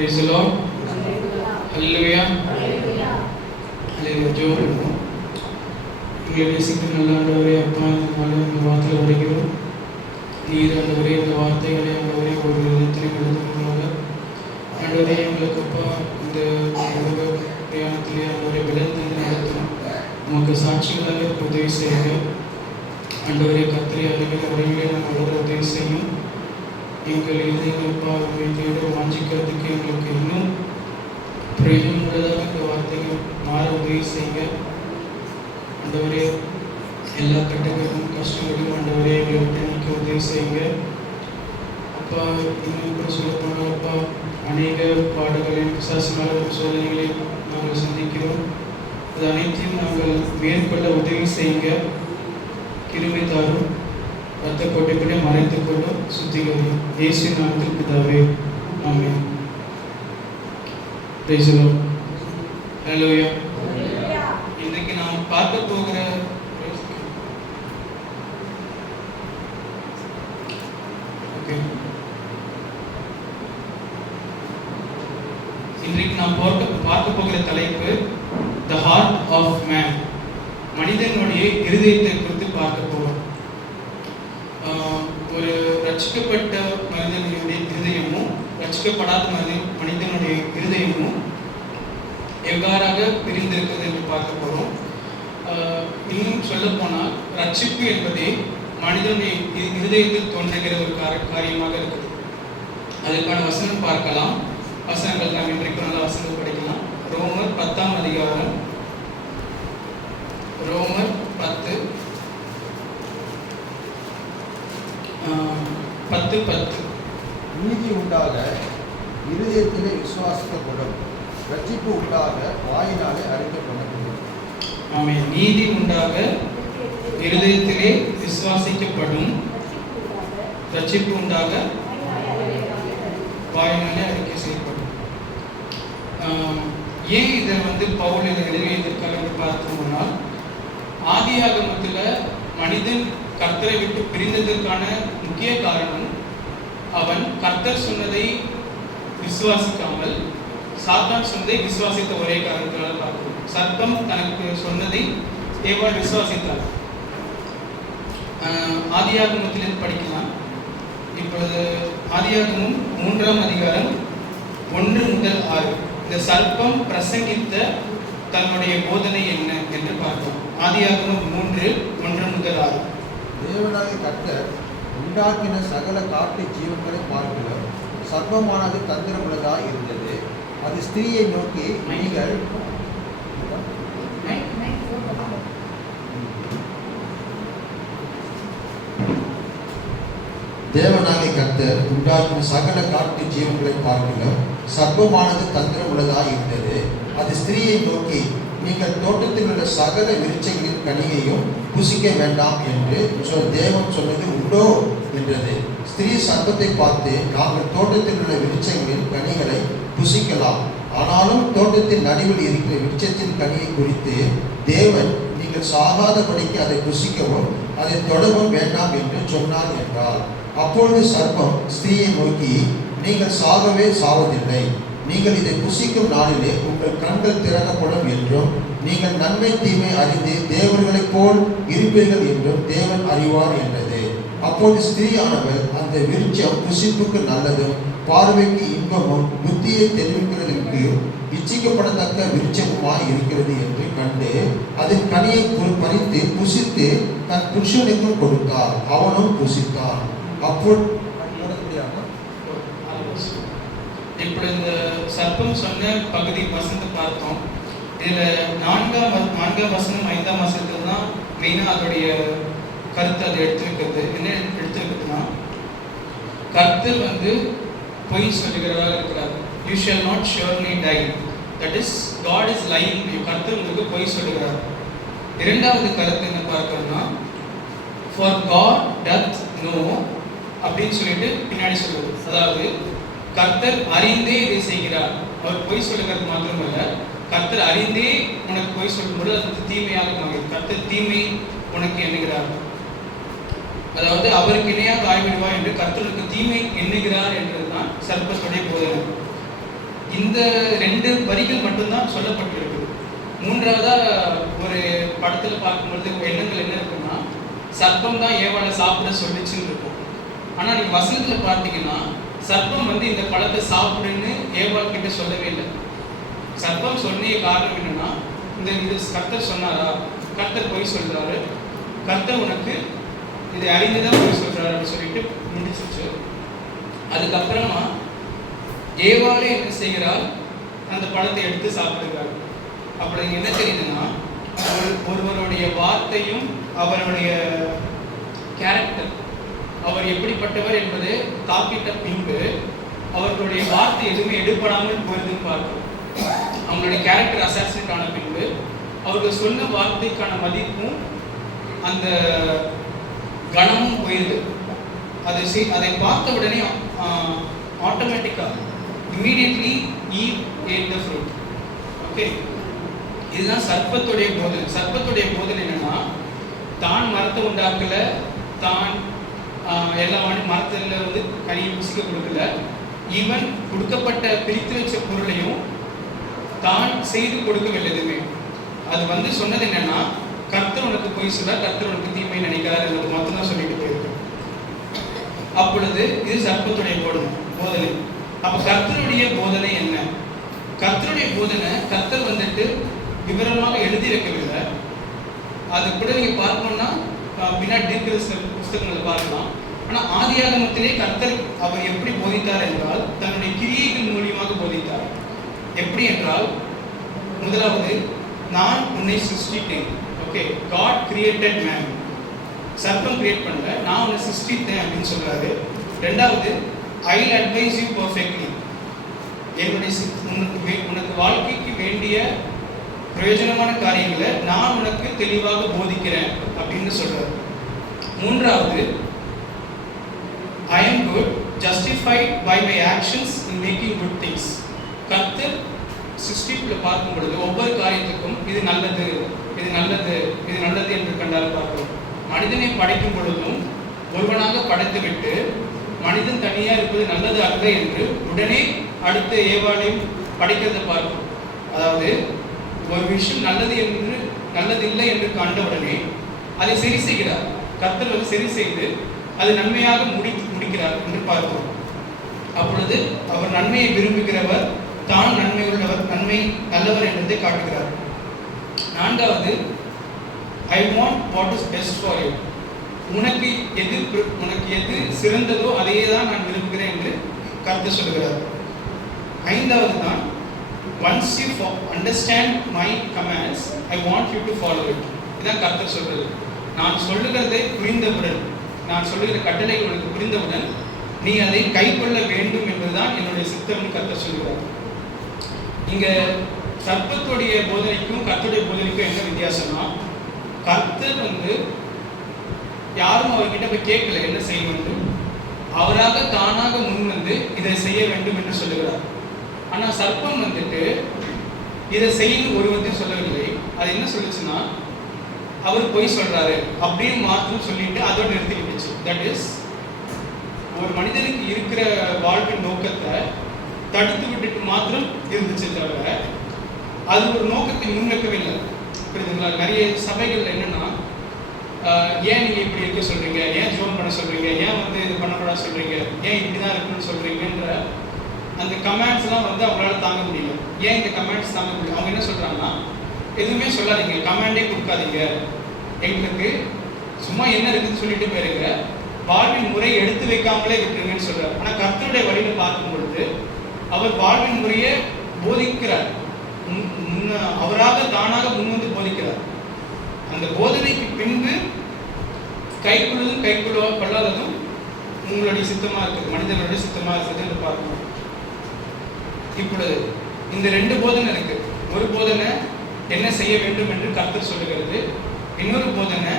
Praise the Lord. Hallelujah. Hallelujah. ஜெபம் பண்ணுவோம். எங்களை நேசிக்கிற நல்ல ஆண்டவரே, அப்பா, இந்த நாளில் இந்த வார்த்தையில் வருகிறோம். நீர் ஆண்டவரே இந்த வார்த்தைகளை ஆண்டவரே ஒரு விதத்திலும் எழுதுகிறோம். ஆண்டவரே எங்களுக்கு அப்பா இந்த பிரயாணத்திலே ஆண்டவரை விளந்து நடத்தும் உமக்கு சாட்சிகளாக உதவி செய்யுங்க. ஆண்டவரே கத்திரி அறிவியல் உறவிலே நாங்கள் வளர உதவி செய்யும். எங்கள் இதயப்பா உங்களை தேட வாஞ்சிக்கிறதுக்கு எங்களுக்கு இன்னும் பிரயோஜனம் உள்ளதாக இந்த வார்த்தைகள் மாற உதவி செய்யுங்க. ஆண்டவரே எல்லா கட்டங்களும் கஷ்டங்களையும் ஆண்டவரே எங்களை விட்டு நீக்க உதவி செய்யுங்க. அப்பா இன்னும் கூட சொல்ல போனால்ப்பா அநேக பாடுகளின் பிசாசினால சோதனைகளை நாங்கள் சந்திக்கிறோம். அது அனைத்தையும் நாங்கள் மேற்கொள்ள உதவி செய்யுங்க. கிருபை தாரும், ரத்த கோட்டைப்படி மறைத்துக் கொள்ளும், சுத்திகரியும். இயேசுவின் நாமத்தில் பிதாவே, ஆமென். Praise the Lord. ஹல்லேலூயா. இன்றைக்கு நாம் பார்க்க போகிற இன்றைக்கு நாம் பார்க்க போகிற தலைப்பு த ஹார்ட் ஆஃப் மேன். மனிதனுடைய இருதயத்தை குறித்து பார்க்க போகிறோம். ஒரு ரட்சிக்கப்பட்ட மனிதனுடைய இருதயமும் ரட்சிக்கப்படாத மனிதனுடைய இருதயமும் எவ்வாறாக பிரிந்திருக்கிறது என்று பார்க்க போகிறோம். இன்னும் சொல்ல போனால் ரட்சிப்பு என்பதே மனிதனுடைய இருதயத்தில் தோன்றுகிற ஒரு காரியமாக இருக்குது. அதற்கான வசனம் பார்க்கலாம். வசனங்கள் நாம் இன்றைக்கு நல்ல வசனங்கள் படிக்கலாம். ரோமர் 10ஆம் அதிகாரம், ரோமர் 10:10. நீதி உண்டாக இருதயத்திலே விசுவாசிக்கப்படும், ரட்சிப்பு உண்டாக வாயினாலே அறிக்கப்படும். ஆமென். நீதி உண்டாக இருதயத்திலே விசுவாசிக்கப்படும், ரட்சிப்பு உண்டாக வாயினாலே அறிக்கை செய்யப்படும். ஏன் இதை பவுல் எழுதியிருக்கார் என்று பார்த்தோம்னா, ஆதியாகமத்தில் மனிதன் கர்த்தரை விட்டு பிரிந்ததற்கான முக்கிய காரணம் அவன் கர்த்தர் சொன்னதை விசுவாசிக்காமல் சாத்தான் சொன்னதை விசுவாசித்த ஒரே காரணத்தினால பார்க்கிறோம். சர்ப்பம் தனக்கு சொன்னதை ஏவாள் விசுவாசித்தார். ஆதியாகமத்திலிருந்து படிக்கலாம். இப்பொழுது ஆதியாகமம் 3ஆம் அதிகாரம் 1 முதல் 6. இந்த சர்ப்பம் பிரசங்கித்த தன்னுடைய போதனை என்ன என்று பார்ப்போம். ஆதியாகமம் 3:1 முதல் 6. தேவனாகிய கர்த்தர் உண்டாக்கின சகல காட்டு ஜீவன்களை பார்க்கிறோம். சர்ப்பமானது தந்திரமுள்ளதாய் இருந்தது. அது ஸ்திரீயை நோக்கி, நீங்கள் தேவனாகிய கர்த்தர் உண்டாக்கின சகல காட்டு ஜீவன்களை பார்க்கிறோம். சர்ப்பமானது தந்திரமுள்ளதாய் இருந்தது. அது ஸ்திரீயை நோக்கி, நீங்கள் தோட்டத்தில் உள்ள சகல விருட்சங்களின் கனியையும் புசிக்க வேண்டாம் என்று தேவன் சொன்னது உண்டோ என்றது. ஸ்திரீ சர்ப்பத்தை பார்த்து, நாங்கள் தோட்டத்தில் உள்ள விருட்சங்களின் கனிகளை புசிக்கலாம், ஆனாலும் தோட்டத்தின் நடுவில் இருக்கிற விருட்சத்தின் கனியை குறித்து தேவன் நீங்கள் சாகாதபடிக்கு அதை புசிக்கவும் அதை தொடவும் வேண்டாம் என்று சொன்னார் என்றார். அப்பொழுது சர்ப்பம் ஸ்திரீயை நோக்கி, நீங்கள் சாகவே சாவதில்லை. நீங்கள் இதை புசிக்கும் நாளிலே உங்கள் கண்கள் திறக்கப்படும் என்றும் நீங்கள் நன்மை தீமை அறிந்து தேவர்களைப் போல் இருப்பீர்கள் என்றும் தேவன் அறிவார் என்றது. அப்போது ஸ்திரீயானவள், அந்த விருட்சம் புசிப்புக்கு நல்லதும் பார்வைக்கு இன்பமும் புத்தியை தெரிவிக்கிறதற்கு இச்சிக்கப்படத்தக்க விருட்சமுமாய் இருக்கிறது என்று கண்டு அதன் கனியை பறித்து புசித்து தன் புருஷனுக்கும் கொடுத்தார். அவனும் புசித்தான். அப்போது இப்படி இந்த சர்ப்பம் சொன்ன பகுதி வசனத்தை பார்த்தோம். இதில் 4ஆம் வசனம் 5ஆம் வசனத்தில் தான் மெயினாக அதோடைய கருத்து அதை எடுத்திருக்கிறது. என்ன எடுத்திருக்குதுன்னா, கர்த்தர் பொய் சொல்லுகிறதாக இருக்கிறார். You shall not surely die. That is God is lying. கர்த்தர் உங்களுக்கு பொய் சொல்லுகிறார். இரண்டாவது கருத்து என்ன பார்க்கணும்னா, ஃபார் காட் டத் நோ அப்படின்னு சொல்லிட்டு பின்னாடி சொல்லுது. அதாவது கர்த்தர் அறிந்தே இதை செய்கிறார். அவர் பொய் சொல்லுகிறது மாத்திரமல்ல, கர்த்தர் அறிந்தே உனக்கு பொய் சொல்லும்போது அது தீமையாக மாறும். கர்த்தர் தீமை உனக்கு எண்ணுகிறார். அதாவது அவருக்கு இணையாக ஆய்விடுவார் என்று கர்த்தருக்கு தீமை எண்ணுகிறார் என்றதுதான் சர்ப்பத்துடைய போதனை. இந்த 2 வரிகள் மட்டும்தான் சொல்லப்பட்டிருக்கு. மூன்றாவதா ஒரு படத்தில் பார்க்கும்பொழுது எண்ணங்கள் என்ன இருக்குன்னா, சர்ப்பம் தான் ஏவாளை சாப்பிட சொல்லிச்சுன்னு இருக்கும். ஆனால் நீங்கள் வசனத்தில் பார்த்தீங்கன்னா சர்ப்பம் இந்த பழத்தை சாப்பிடுன்னு ஏவாள் கிட்ட சொல்லவே இல்லை. சர்ப்பம் சொன்னிய காரணம் என்னன்னா, இது கர்த்தர் சொன்னாரா, கர்த்தர் போய் சொல்றாரு, கர்த்தர் உனக்கு இதை அறிந்துதான் போய் சொல்றாரு அப்படின்னு சொல்லிட்டு முடிச்சிச்சு. அதுக்கப்புறமா ஏவாளே என்ன செய்கிறாள், அந்த பழத்தை எடுத்து சாப்பிடுகிறாள். அப்படி என்ன தெரியுதுன்னா, ஒருவருடைய வார்த்தையும் அவருடைய கேரக்டர், அவர் எப்படிப்பட்டவர் என்பதை காப்பிட்ட பின்பு அவர்களுடைய வார்த்தை எதுவுமே எடுபடாமல் போயிருதுன்னு பார்க்கிறோம். அவங்களுடைய கேரக்டர் அசாசினேட் ஆன பின்பு அவர்கள் சொன்ன வார்த்தைக்கான மதிப்பும் அந்த கனமும் போயிருது. அதை பார்த்த உடனே ஆட்டோமேட்டிக்காக immediately eve add the fruit. Okay, இதுதான் சர்ப்பத்துடைய போதனை. சர்ப்பத்துடைய போதனை என்னன்னா, தான் மரத்தை உண்டாக்கல, தான் எல்லா மரத்தில் கனியை புசிக்க கொடுக்கல, ஈவன் கொடுக்கப்பட்ட பிரித்து வச்ச பொருளையும் தான் செய்து கொடுக்கவில்லை எதுவுமே. அது சொன்னது என்னன்னா, கர்த்தர் உனக்கு போய் சொல்ல, கர்த்தர் உனக்கு தீமை நினைக்கிறார் என்பது மட்டும் தான் சொல்லிட்டு போயிருக்கு. அப்பொழுது இது சர்ப்பத்துடைய போதனை. அப்ப கர்த்தருடைய போதனை என்ன? கர்த்தருடைய போதனை கர்த்தர் விவரமாக எழுதி வைக்கவில்லை. அது கூட நீங்க பார்க்கணும்னா பின்னாடி இருக்கிற புஸ்தகங்களை பார்க்கலாம். ஆனா ஆதியாகமத்திலே கர்த்தர் அவர் எப்படி போதித்தார் என்றால், தன்னுடைய கிரியைகள் மூலியமாக போதித்தார். எப்படி என்றால், முதலாவது, நான் உன்னை சிருஷ்டித்தேன். Okay, God created man. சர்ப்பம் கிரியேட் பண்ணல, நான் உன்னை சிருஷ்டித்தேன் அப்படின்னு சொல்றாரு. ரெண்டாவது, ஐ அட்வைஸ் யூ பர்ஃபெக்ட்லி. உனக்கு வாழ்க்கைக்கு வேண்டிய பிரயோஜனமான காரியங்களை நான் உனக்கு தெளிவாக போதிக்கிறேன் அப்படின்னு சொல்றாரு. மூன்றாவது, I am good, justified by my actions in making good things. கர்த்தர் சிருஷ்டிப்புல பார்க்கும் பொழுது ஒவ்வொரு காரியத்துக்கும் இது நல்லது, இது நல்லது, இது நல்லது என்று கண்டால் பார்க்கிறோம். மனிதனை படைக்கும் பொழுதும் ஒருவனாக படைத்துவிட்டு மனிதன் தனியாக இருப்பது நல்லது அல்ல என்று உடனே அடுத்த ஏவாளையும் படைக்கிறதை பார்க்கிறோம். அதாவது ஒரு விஷயம் நல்லதில்லை என்று கண்டவுடனே அதை சரி செய்கிறார். கர்த்தர் சரி செய்து அது நன்மையாக முடிக்கிறார் என்று பார்க்கிறோம். அப்பொழுது அவர் நன்மையை விரும்புகிறவர், தான் நன்மை உள்ளவர், நன்மை நல்லவர் என்பதை காட்டுகிறார். நான்காவது, I want what is best for you. உனக்கு எது சிறந்ததோ அதையே தான் நான் விரும்புகிறேன் என்று கர்த்தர் சொல்கிறார். ஐந்தாவது தான், once you understand my commands I want you to follow it. இதுதான் கர்த்தர் சொல்றது. நான் சொல்லுகிறதை புரிந்தவுடன், நான் சொல்லுகிற கட்டளைகள் உனக்கு புரிந்தவுடன் நீ அதை கை கொள்ள வேண்டும் என்பதுதான் என்னுடைய சித்தம் கர்த்தர் சொல்கிறார். இங்க சர்ப்பத்துடைய போதனைக்கும் கர்த்தருடைய போதனைக்கும் என்ன வித்தியாசம்னா, கர்த்தர் யாரும் அவர்கிட்ட போய் கேட்கல என்ன செய்யணும், அவராக தானாக முன் இதை செய்ய வேண்டும் என்று சொல்லுகிறார். ஆனா சர்ப்பம் இதை செய்யணும் ஒருவத்தையும் சொல்லவில்லை. அது என்ன சொல்லுச்சுன்னா, அவர் போய் சொல்றாரு அப்படின்னு மாத்திரம் சொல்லிட்டு அதோட நிறுத்தி விட்டுச்சு. தட் இஸ், ஒரு மனிதனுக்கு இருக்கிற வாழ்வின் நோக்கத்தை தடுத்து விட்டுட்டு மாத்திரம் இருந்துச்சு தவிர அது ஒரு நோக்கத்தை முன்வைக்கவில்லை. புரியுதுங்களா? நிறைய சபைகள் என்னன்னா, ஏன் நீங்க இப்படி இருக்க சொல்றீங்க, ஏன் ஜோன் பண்ண சொல்றீங்க, ஏன் இது பண்ணப்பட சொல்றீங்க, ஏன் இப்படிதான் இருக்குன்னு சொல்றீங்கன்ற அந்த கமெண்ட்ஸ் எல்லாம் அவங்களால தாங்க முடியல. ஏன் இந்த கமெண்ட்ஸ் தாங்க முடியல? அவங்க என்ன சொல்றாங்கன்னா, எதுவுமே சொல்லாதீங்க, கமெண்டே கொடுக்காதீங்க, எங்களுக்கு சும்மா என்ன இருக்குன்னு சொல்லிட்டு போயிருங்க, வாழ்வின் முறை எடுத்து வைக்காமலே விட்டுருங்கன்னு சொல்றாரு. ஆனா கர்த்தருடைய வழியில பார்க்கும் பொழுது அவர் வாழ்வின் முறையை போதிக்கிறார். அவராக தானாக முன்வந்து போதிக்கிறார். அந்த போதனைக்கு பின்பு கைக்குள்ளதும் கொள்ளாததும் உங்களுடைய சித்தமா இருக்குது, மனிதனுடைய சித்தமா இருக்குது என்று பார்க்கணும். இப்பொழுது இந்த 2 போதனை இருக்கு. ஒரு போதனை என்ன செய்ய வேண்டும் என்று கர்த்தர் சொல்லுகிறது, இன்னொரு போதனை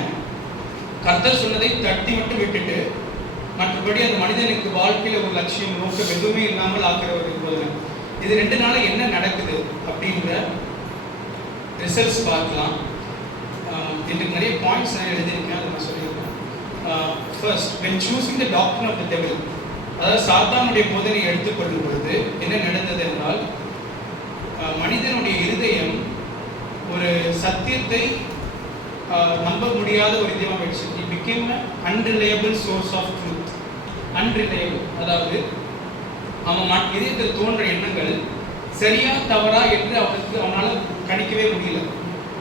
கர்த்தர் சொன்னதை தட்டி மட்டும் விட்டுட்டு மற்றபடி அந்த மனிதனுக்கு வாழ்க்கையில ஒரு லட்சியம், நோக்கம் எதுவுமே இல்லாமல் ஆக்கிற ஒரு போதனை. இது 2 நாள என்ன நடக்குது அப்படின்ற ரிசல்ட்ஸ் பார்க்கலாம். இதுக்கு நிறைய பாயிண்ட்ஸ் நான் எழுதியிருக்கேன், அதை நான் சொல்லியிருக்கேன். First, when choosing the doctrine of the devil, அதாவது சாத்தானுடைய போதனை எடுத்துக்கொள்ளும் பொழுது என்ன நடந்தது என்றால், மனிதனுடைய இருதயம் ஒரு சத்தியத்தை நம்ப முடியாத ஒரு இதயமாக போயிடுச்சு. It became unreliable source of truth. Unreliable, அதாவது அவன் இதயத்தில் தோன்ற எண்ணங்கள் சரியா தவறா என்று அவனால் கணிக்கவே முடியல.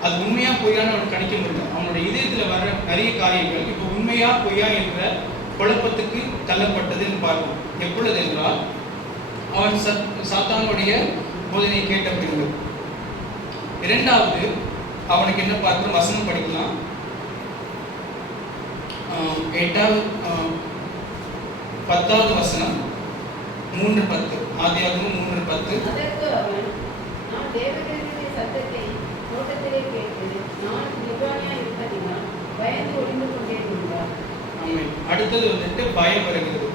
அது உண்மையா பொய்யான்னு அவனுக்கு கணிக்க முடியல. அவனுடைய இதயத்தில் வர்ற நிறைய காரியங்கள் இப்போ உண்மையா பொய்யா என்ற குழப்பத்துக்கு தள்ளப்பட்டதுன்னு பார்க்கணும். எப்பொழுது என்றால் அவன் சாத்தானுடைய போதனையை கேட்ட பிறகு. இரண்டாவது அவனுக்கு என்ன பார்க்கணும், வசனம் படிக்கலாம். 10வது வசனம் 3:10, ஆதியாகமம் 3:10. அதற்கு அவன், நான் தேவனுடைய சத்தத்தை தோட்டத்திலே கேட்டு நான் நிர்வாணியா இருப்பதினால் பயந்து ஒளிந்து கொண்டேன் என்றார். ஆமென். அடுத்தது வந்துட்டு பயம் வருகிறது.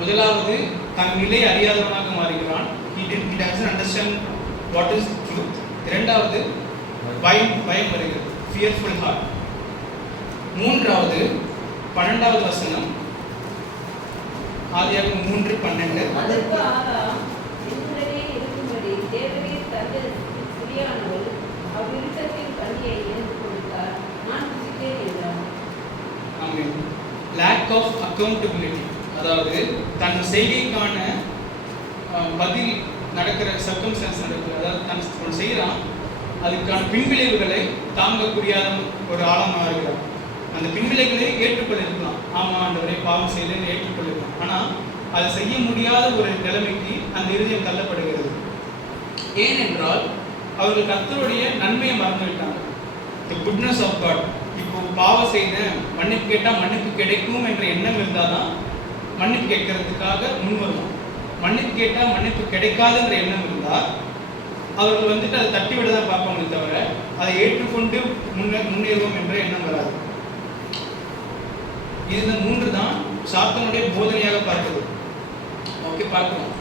முதலாவது தன் நிலை அறியாதவனாக மாறுகிறான். he doesn't understand what is truth. இரண்டாவது பயம் வருகிறது, fearful heart. மூன்றாவது 12வது வசனம், ஆதியாகமம் 3:12. அதற்கு ஆதாம், என்னுடனே இருக்கும்படி தேவரீர் தந்த ஸ்திரீயானவள் அவ்விருக்கத்தின் கனியை எனக்கு கொடுத்தார், நான் புசித்தேன் என்றார். ஆமென். lack of accountability, அதாவது தன் செய்கைக்கான பதில் நடக்கிற சர்க்கம்ஸ்டன்ஸ் நடக்குது. அதாவது தன் செய்கிறான், அதுக்கான பின்விளைவுகளை தாங்கக்கூடிய ஒரு ஆழமாக இருக்கிறான். அந்த பின்விளைவுகளை ஏற்றுக்கொள்ளிருக்கலாம். ஆமாம் ஆண்டவரே பாவம் செய்தேன்னு ஏற்றுக்கொள்ளிருக்கலாம். ஆனால் அதை செய்ய முடியாத ஒரு நிலைமைக்கு அந்த இருதயம் தள்ளப்படுகிறது. ஏனென்றால் அவர்கள் கர்த்தருடைய நன்மையை மறந்துவிட்டாங்க. தி குட்னஸ் ஆஃப் காட். இப்போ பாவம் செய்த மன்னிப்பு கேட்டால் மன்னிப்பு கிடைக்கும் என்ற எண்ணம் இருந்தால் தான் மன்னிப்பு கேட்கறதுக்காக முன் வருவோம். மன்னிப்பு கேட்டால் மன்னிப்பு கிடைக்காதுன்ற எண்ணம் இருந்தால் அவர்கள் வந்துட்டு அதை தட்டிவிட தான் பார்ப்பாங்களே தவிர அதை ஏற்றுக்கொண்டு முன்னேறுவோம் என்ற எண்ணம் வராது. இந்த 3 தான் சாத்தானுடைய போதனையாக பார்க்கிறது. ஓகே, பார்க்கலாம்.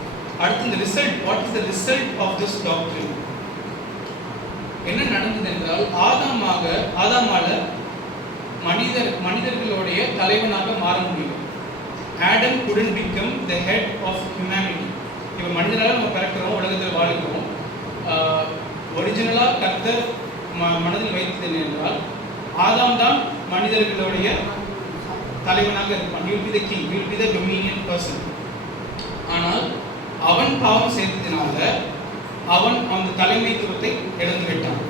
அடுத்து இந்த result. What is the result of this doctrine? என்ன நடந்தது என்றால் ஆதாமால மனிதர்களுடைய தலைவனாக மாற முடியும். Adam couldn't become the head of humanity. இப்போ மனிதனால நம்ம பிறக்கிறோம், உலகத்தில் வாழ்கிறோம். ஒரிஜினலாக கர்த்தர் மனதில் வைத்தது என்றால் ஆதாம் தான் மனிதர்களுடைய தலைவனாக இருப்பான். he will be the king, he will be the dominion person. ஆனால் அவன் பாவம் செய்ததினால அவன் அந்த தலைமைத்துவத்தை இழந்து விட்டான்.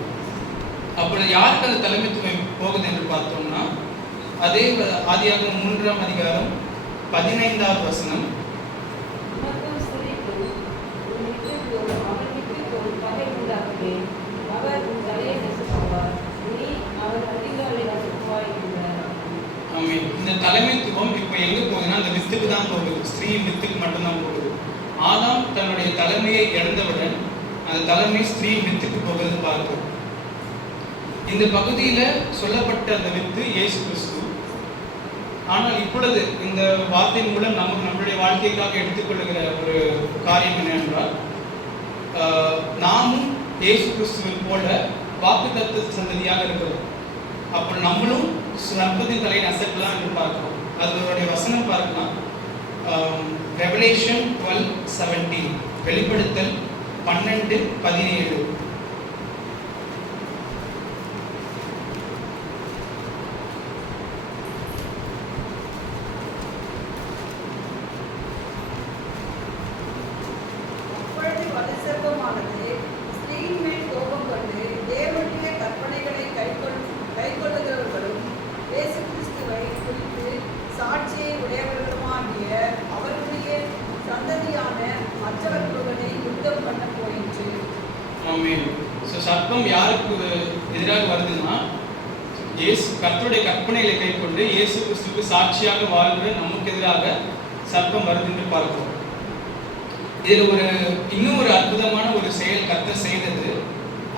அப்பொழுது யாருக்கு அந்த தலைமைத்துவம் போகுது என்று பார்த்தோம்னா, அதே ஆதியாகமம் 3ஆம் அதிகாரம் 15வது வசனம். உமக்கும் ஸ்திரீக்கும் உன் விட்டுக்கும் அவன் விட்டுக்கும் பகை உண்டாக்குவேன். அவர் உன் தலையை நசுக்குவார், நீ அவர் அதிகாலை நசுக்குவாய் என்றார். ஆமென். இந்த தலைமைத்துவம் இப்போ எங்க போகுதுன்னா அந்த வித்துக்கு தான் போகுது. ஸ்திரீ வித்துக்கு மட்டும்தான் போகுது. ஆதாம் தன்னுடைய தலைமையை இழந்தவுடன் அந்த தலைமை ஸ்திரீ வித்துக்கு போகுது பார்க்கிறோம். இந்த பகுதியில சொல்லப்பட்ட அந்த வித்து இயேசு கிறிஸ்து. ஆனால் இப்பொழுது இந்த வார்த்தையின் மூலம் நம்மளுடைய வாழ்க்கைக்காக எடுத்துக்கொள்ளுகிற ஒரு காரியம் என்னவென்றால், நாமும் இயேசு கிறிஸ்துவின் போல வாக்குத்தத்த சந்ததியாக இருக்கிறோம். அப்போ நம்மளும் சர்ப்பத்தின் தலையை அசைக்கலாம் என்று பார்க்கிறோம். அதனுடைய வசனம் பார்க்கலாம். ரெவலேஷன் 12:17, வெளிப்படுத்தல் 12:17. சர்ப்பம் யாருக்கு எதிராக வருதுன்னா, கர்த்தருடைய கற்பனைகளை கைக்கொண்டு இயேசு கிறிஸ்துவுக்கு சாட்சியாக வாழ்கிற நமக்கு எதிராக சர்ப்பம் வருது என்று பார்க்கிறோம். இதில் இன்னும் ஒரு அற்புதமான ஒரு செயல் கர்த்தர் செய்தது.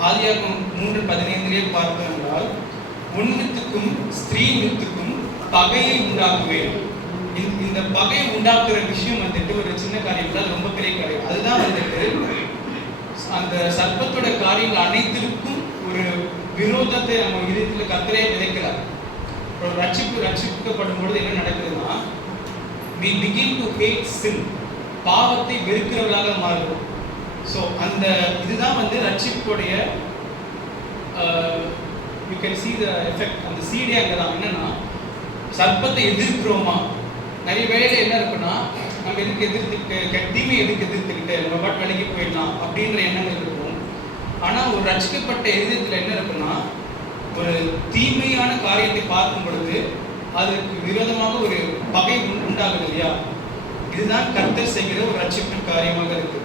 ஆதியாகமம் 3:15 பார்ப்போம் என்றால், உன் வித்துக்கும் ஸ்திரீ வித்துக்கும் பகையை உண்டாக்குவேன். இந்த பகையை உண்டாக்குற விஷயம் வந்துட்டு ஒரு சின்ன காரியம் இல்லை, அது ரொம்ப பெரிய காரியம். அதுதான் வந்துட்டு அந்த சர்ப்பத்தோட காரியங்கள் அனைத்திற்கும் ஒரு விரோதத்தை நம்ம இதயத்தில் கர்த்தரே விதைக்கிறார். ஒரு ரட்சிக்கப்படும் பொழுது என்ன நடக்குதுன்னா, we begin to hate sin. பாவத்தை வெறுக்கிறவர்களாக மாறுவோம். ஸோ அந்த இதுதான் வந்து ரட்சிப்புடைய you can see the effect. அந்த சீடே அங்கே தான். என்னன்னா சர்ப்பத்தை எதிர்க்கிறோமா? நிறைய வேலையில் என்ன இருக்குன்னா, நம்ம எதிர்த்து தீமையை எதிர்த்துக்கிட்டு நம்ம பாட்டு வேலைக்கு போயிடலாம் அப்படின்ற எண்ணங்கள் இருக்கும். ஆனால் ஒரு ரட்சிக்கப்பட்ட இதயத்தில் என்ன இருக்குன்னா, ஒரு தீமையான காரியத்தை பார்க்கும் பொழுது அதற்கு விரோதமாக ஒரு பகை உண்டாகுது இல்லையா? இதுதான் கர்த்தர் செய்கிற ஒரு ரட்சிப்பின் காரியமாக இருக்கு.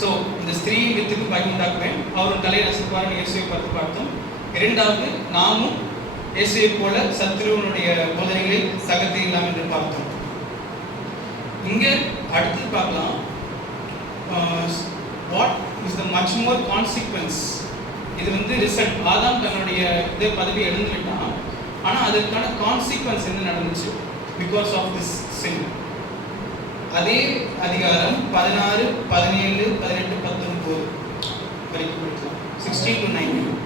ஸோ இந்த ஸ்திரீயின் வித்துக்கு பகை உண்டாக்குவேன், அவரும் தலையை நசுக்குவார் இயேசுவை பார்த்து பார்த்தோம். இரண்டாவது, நாமும் இயேசுவை போல சத்துருவனுடைய போதனைகளை சகத்திடலாம் என்று பார்த்தோம். இங்கே அடுத்து பார்க்கலாம், what is the much more consequence. இது வந்து ரிசல்ட். ஆதாம் தன்னுடைய இதை பதவியை எழுந்துவிட்டான், ஆனால் அதற்கான கான்சிக்வன்ஸ் என்ன நடந்துச்சு பிகாஸ் ஆஃப் திஸ் சின். அதே அதிகாரம் 16, 17, 18, 19 வரைக்கும் படிக்கலாம். 16 to 19.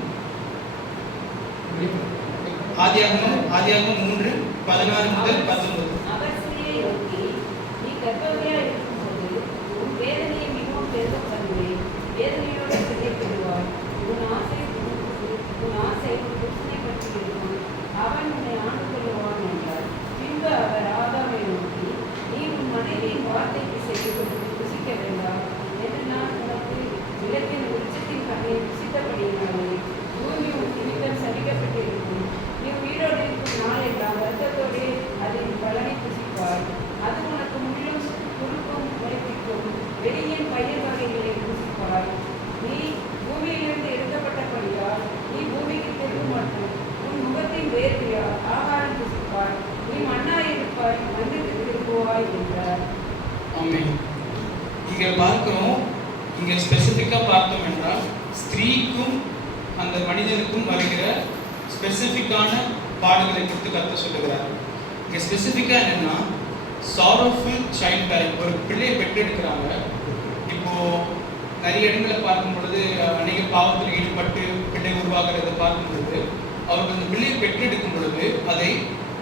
ஆதியாகமம் 3, 16 முதல் 19. அவர் ஸ்திரீயை நோக்கி, நீ கர்ப்பவதியாய் இருக்கும்போது உன் வேதனையை மிகவும் பெருகப் பண்ணுவேன். வேதனையோடு செய்யப்படுவாய். உன் ஆசை உன் புருஷனை பற்றி இருக்கும். அவன் உன்னை ஆண்டு கொள்ளுவான் என்றார். பின்பு அவர் ஆதாமை நோக்கி, நீ உன் மனைவியின் வார்த்தைக்கு செய்து ருசிக்க வேண்டாம் என்று நான் உனக்கு நிலத்தின் உச்சத்தின் கண்ணை ருசித்தபடியினாலே பூமி உன் நிமித்தம் சபிக்கப்பட்டிருக்கும். நீ உயிரோடு இருக்கும் நாள் எல்லாம் வருத்தத்தோடு அதன் பலனை புசிப்பாய். அது உனக்கு முள்ளும் குறுக்கும் முளைப்பிக்கும் வெளியின் பயிர் வகைகளை புசிப்பாய். நீ பூமியிலிருந்து எடுக்கப்பட்டபடியால் நீ பூமிக்கு திரும்ப மாட்டோம். உன் முகத்தின் வேர்வையால் ஆகாரம் புசிப்பாய். நீ மண்ணாய் இருப்பாய், மண்ணுக்கு திரும்புவாய் என்றார். ஆமென். இங்கே பார்க்கிறோம், இங்கே ஸ்பெசிஃபிக்காக பார்த்தோம் என்றால் ஸ்திரீக்கும் அந்த மனிதனுக்கும் வருகிற ஸ்பெசிஃபிக்கான பாடுகளை குறித்து கருத்து சொல்லுகிறார். இங்கே ஸ்பெசிஃபிக்காக என்னென்னா, சாரோஃபுல் சைல்ட் பேரிங். ஒரு பிள்ளையை பெற்றெடுக்கிறாங்க. இப்போது நிறைய இடங்களை பார்க்கும் பொழுது அநேக பாவத்தில் ஈடுபட்டு பிள்ளை உருவாகிறத பார்க்கும் பொழுது அவர்கள் அந்த பிள்ளையை பெற்றெடுக்கும் பொழுது அதை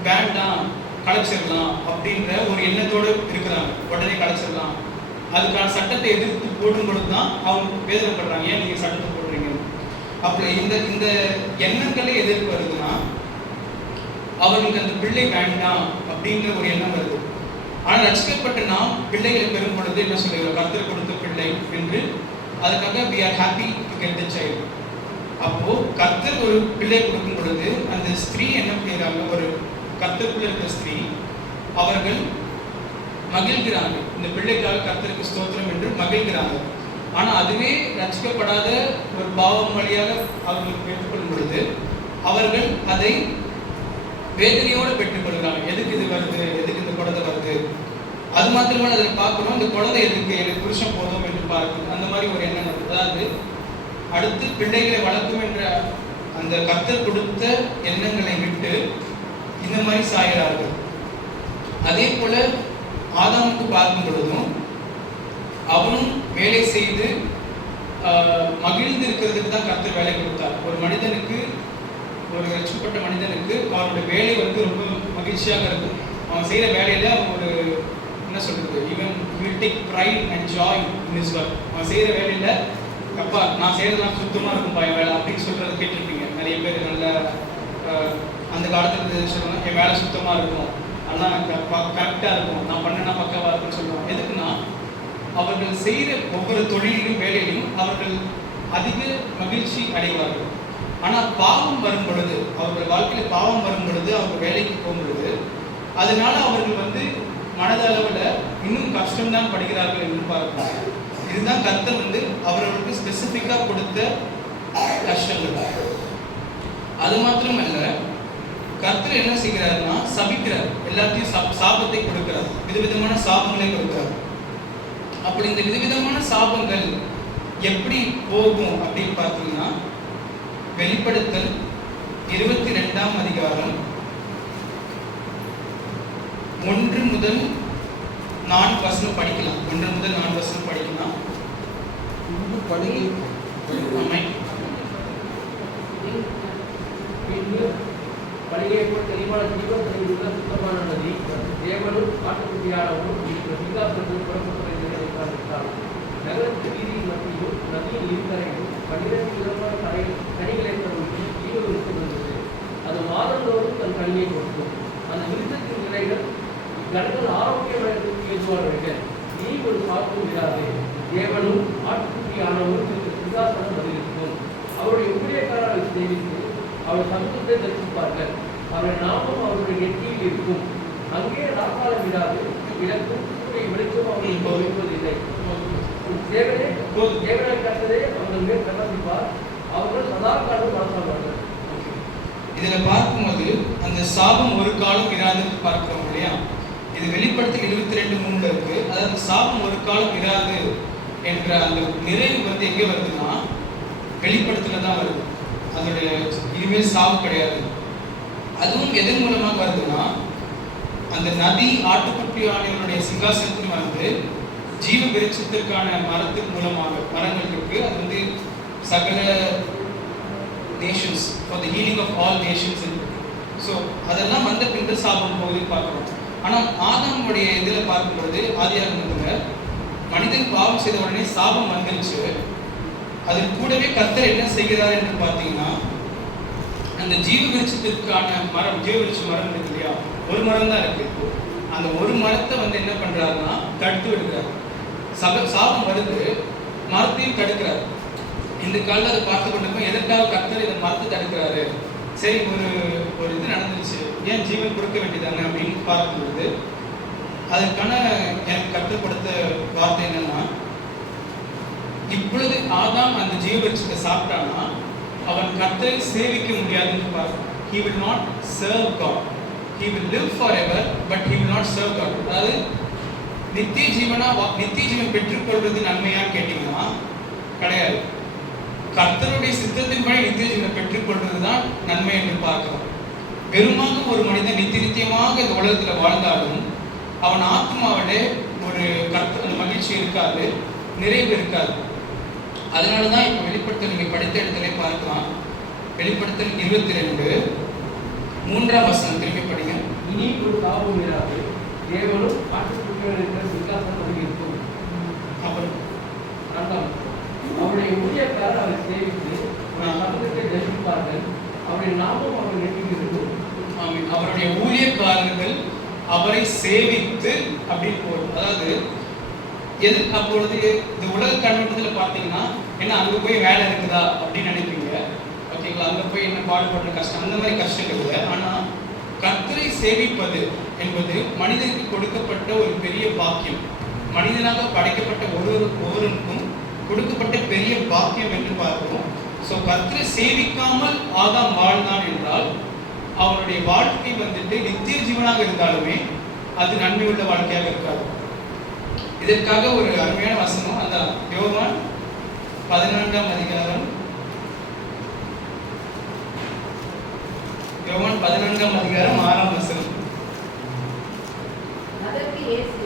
வேண்டாம், கலைச்சிடலாம் அப்படின்ற ஒரு எண்ணத்தோடு இருக்கிறாங்க. உடனே கலைச்சிடலாம், அதுக்கான சட்டத்தை எதிர்த்து போடும் பொழுது தான் அவங்க வேதனைப்படுறாங்க. ஏன் நீங்கள் சட்டத்தை போடுறீங்க? அப்படி இந்த எண்ணங்களை எதிர்ப்பு வருதுன்னா அவர்களுக்கு அந்த பிள்ளை வேண்டாம் அப்படின்ற ஒரு எண்ணம் வருது. ஆனால் ரசிக்கப்பட்ட நாம் பிள்ளைகளை பெறும் பொழுது என்ன சொல்லுகிறோம்? கர்த்தர் கொடுத்த பிள்ளை என்று. அதுக்காக we are happy to get the child. அப்போ கர்த்தர் ஒரு பிள்ளை கொடுக்கும் பொழுது அந்த ஸ்திரீ என்ன செய்யறாங்க? ஒரு கர்த்தருக்குள்ள இருக்கிற ஸ்திரீ அவர்கள் மகிழ்கிறாங்க. இந்த பிள்ளைக்காக கர்த்தருக்கு ஸ்தோத்திரம் என்று மகிழ்கிறாங்க. ஆனால் அதுவே ரசிக்கப்படாத ஒரு பாவம் வழியாக அவர்கள் பெற்றுக்கொள்ளும் பொழுது அவர்கள் அதை வேதனையோடு பெற்றுக்கொள்கிறாங்க. எதுக்கு இது வருது, எதுக்கு இந்த குழந்தை வருது? அது மாத்திரமே அதை பார்க்கணும், இந்த குழந்தை எதுக்கு, எனக்கு புருஷன் போதும் என்று பார்க்கணும். அந்த மாதிரி ஒரு எண்ணம் வருது. அதாவது அடுத்து பிள்ளைகளை வளர்க்கும் என்ற அந்த கர்த்தர் கொடுத்த எண்ணங்களை விட்டு இந்த மாதிரி சாகிறார்கள். அதே போல ஆதாமுக்கு பார்க்கும் பொழுதும் அவனும் வேலை செய்து மகிழ்ந்து இருக்கிறதுக்கு தான் கர்த்தர் வேலை கொடுத்தார். ஒரு மனிதனுக்கு, ஒரு ரட்சிக்கப்பட்ட மனிதனுக்கு அவனுடைய வேலை வந்து ரொம்ப மகிழ்ச்சியாக இருக்கும். அவன் செய்கிற வேலையில் ஒரு என்ன சொல்கிறது, even will take fried and Joy in his work. அவன் செய்கிற வேலையில் அப்பா நான் செய்கிறதுலாம் சுத்தமாக இருக்கும்பா என் வேலை அப்படின்னு சொல்கிறத கேட்டிருப்பீங்க நிறைய பேர். நல்ல அந்த காலத்தில் சொல்லுவாங்க, என் வேலை சுத்தமாக இருக்கும், ஆனால் கரெக்டாக இருக்கும், நான் பண்ணனா பக்கவாக இருக்குன்னு சொல்லுவாங்க. எதுக்குன்னா அவர்கள் செய்கிற ஒவ்வொரு தொழிலையும் வேலையிலையும் அவர்கள் அதிக மகிழ்ச்சி அடைவார்கள். ஆனால் பாவம் வரும் பொழுது, அவர்கள் வாழ்க்கையில் பாவம் வரும் பொழுது, அவங்க வேலைக்கு போகும் பொழுது அதனால அவர்கள் வந்து மனதளவில் இன்னும் கஷ்டம்தான் படுகிறார்கள் என்று பார்க்கிறாங்க. இதுதான் கர்த்தர் வந்து அவர்களுக்கு ஸ்பெசிஃபிக்காக கொடுத்த கஷ்டங்கள். அது மாத்திரமல்ல, கர்த்தர் என்ன செய்கிறார்னா சபிக்கிறார். எல்லாத்தையும் சாபத்தை கொடுக்கிறார், விதவிதமான சாபங்களை கொடுக்கிறார். அப்படி இந்த விதவிதமான சாபங்கள் எப்படி போகும் அப்படின்னு பார்த்தீங்கன்னா, வெளிப்படுத்தல் 22ஆம் அதிகாரம் 1 முதல் 4 வசனம் படிக்கலாம். 1 முதல் 4 வசனம் படிக்கலாம். பலியை போல் தெளிவான ஜீவத்தில் உள்ள சுத்தமான நதி தேவனும் காட்டுக்குட்டியானவரும் புறப்பட்டு நகரத்து வீதியின் மத்தியும் நதியின் இருக்கரையும் 12 விதமான கனிகளை தரும் ஜீவ விருட்சம் இருந்தது. அது மாதந்தோறும் தன் கனியை கொடுக்கும். அந்த விருட்சத்தின் இலைகள் கண்கள் ஆரோக்கியமடைவதற்கு ஏதுவானவைகள். நீ ஒரு சாப்பிடும் விடாதே. தேவனும் ஆட்டுக்குட்டியானவரும் சிங்காசனம் பதிலிருக்கும். அவருடைய ஊழியக்காரரை சேவித்து அவர் சமூகத்தை தரிசிப்பார்கள். அவருடைய நாமம் அவருடைய நெற்றியில் இருக்கும். அங்கே ராக்காலம் விடாது. விளக்கும் சூரிய வெளிச்சம் அவர்களுக்கு வருவதில்லை. தேவனை கண்டதே அவர்கள் மேல் பிரகாசிப்பார். அவர்கள் சதா காலம் வாழ்வார்கள். இதுல பார்க்கும்போது அந்த சாபம் ஒரு காலம் இராதுன்னு பார்க்கிறோம் இல்லையா? இது வெளிப்படுத்தல் 22:3 இருக்கு. அதாவது சாபம் ஒரு காலம் இராது என்ற அந்த நிறைவு வந்து எங்க வருதுன்னா வெளிப்படுத்தல தான் வருது. அதோடைய இனிமேல் சாவு கிடையாது. அதுவும் எதன் மூலமாக வருதுன்னா அந்த நதி ஆட்டுக்குட்டியானவருடைய சிங்காசனத்தில் வந்து ஜீவ விருட்சத்திற்கான மரத்தின் மூலமாக மரங்கள் இருக்கு. அது வந்து சகல nations for the healing of all nations இருக்கு. ஸோ அதெல்லாம் வந்த பின்பு சாபம் போகுது பார்க்குறோம். ஆனால் ஆதாமுடைய இதில் பார்க்கும்போது ஆதியாகமத்தில் மனிதன் பாவம் செய்த உடனே சாபம் வந்துருச்சு. அதில் கூடவே கர்த்தர் என்ன செய்கிறார் என்று பார்த்தீங்கன்னா அந்த ஜீவ விருட்சத்திற்கான மரம், ஜீவ விருட்ச மரம் இருக்கு இல்லையா, ஒரு மரம் தான் இருக்கு. அந்த ஒரு மரத்தை வந்து என்ன பண்றாருன்னா தடுத்து விடுறாரு. சாபம் வருது, மரத்தையும் தடுக்கிறார். இந்த காலில் அதை பார்த்து கொண்டு எதற்காக கர்த்தர் இந்த மரத்தை தடுக்கிறாரு? சரி, ஒரு இது நடந்துருச்சு, ஏன் ஜீவன் கொடுக்க வேண்டியதானே அப்படின்னு பார்க்கும்போது அதற்கான எனக்கு கற்றுக் கொடுத்த வார்த்தை என்னன்னா, இப்பொழுது ஆதாம் அந்த ஜீவ விருட்சத்தை சாப்பிட்டான்னா அவன் கர்த்தரை சேவிக்க முடியாதுன்னு பார்க்கிறான். He will not serve God. He will live forever, but he will not serve God. அதாவது நித்திய ஜீவன் பெற்றுக்கொள்வது நன்மையான்னு கேட்டீங்கன்னா கிடையாது. கர்த்தருடைய சித்தத்தின்படி நித்திய ஜீவனை பெற்றுக்கொள்வது தான் நன்மை என்று பார்க்கிறோம். வெறுமாக ஒரு மனிதன் நித்தியமாக இந்த உலகத்தில் வாழ்ந்தாலும் அவன் ஆத்மாவிலே ஒரு கர்த்தர் மகிழ்ச்சி இருக்காது, நிறைவு இருக்காது. அதனால தான் இப்போ வெளிப்படுத்தல் நீங்கள் படித்த இடத்துல பார்க்கலாம். வெளிப்படுத்தல் 22:3 திரும்பி படிங்க. இனி ஒரு சாபம் இராது. தேவனும் ஆட்டுக்குட்டியோடு இருக்கிற சிங்காசனம் இருக்கும். அப்புறம் அவருடைய ஊழியக்காரர் அவரை சேவித்து சமூகத்தை தரிசிப்பார்கள். அவருடைய நாமம் அவர் நெற்றியில் இருக்கும். அவருடைய ஊழியக்காரர்கள் அவரை சேவித்து அப்படின்னு போடும். அதாவது எது அப்பொழுது இந்த உலக கண்ணோட்டத்தில் பார்த்தீங்கன்னா என்ன அங்கே போய் வேலை இருக்குதா அப்படின்னு நினைப்பீங்க. ஓகேங்களா? அங்கே போய் என்ன பாடுபடுற கஷ்டம், அந்த மாதிரி கஷ்டங்கள் இல்லை. ஆனால் கர்த்தரை சேவிப்பது என்பது மனிதனுக்கு கொடுக்கப்பட்ட ஒரு பெரிய பாக்கியம். மனிதனாக படைக்கப்பட்ட ஒவ்வொருவருக்கும் கொடுக்கப்பட்ட பெரிய பாக்கியம் என்று பார்க்கிறோம். ஸோ கர்த்தரை சேவிக்காமல் ஆதாம் வாழ்ந்தான் என்றால் அவனுடைய வாழ்க்கை வந்துட்டு நித்திய ஜீவனாக இருந்தாலுமே அது நன்மை உள்ள வாழ்க்கையாக இருக்காது. இதற்காக ஒரு அருமையான வசனம், அந்த யோவான் 14 அதிகாரம் 6 வசனம். அதற்கு இயேசு,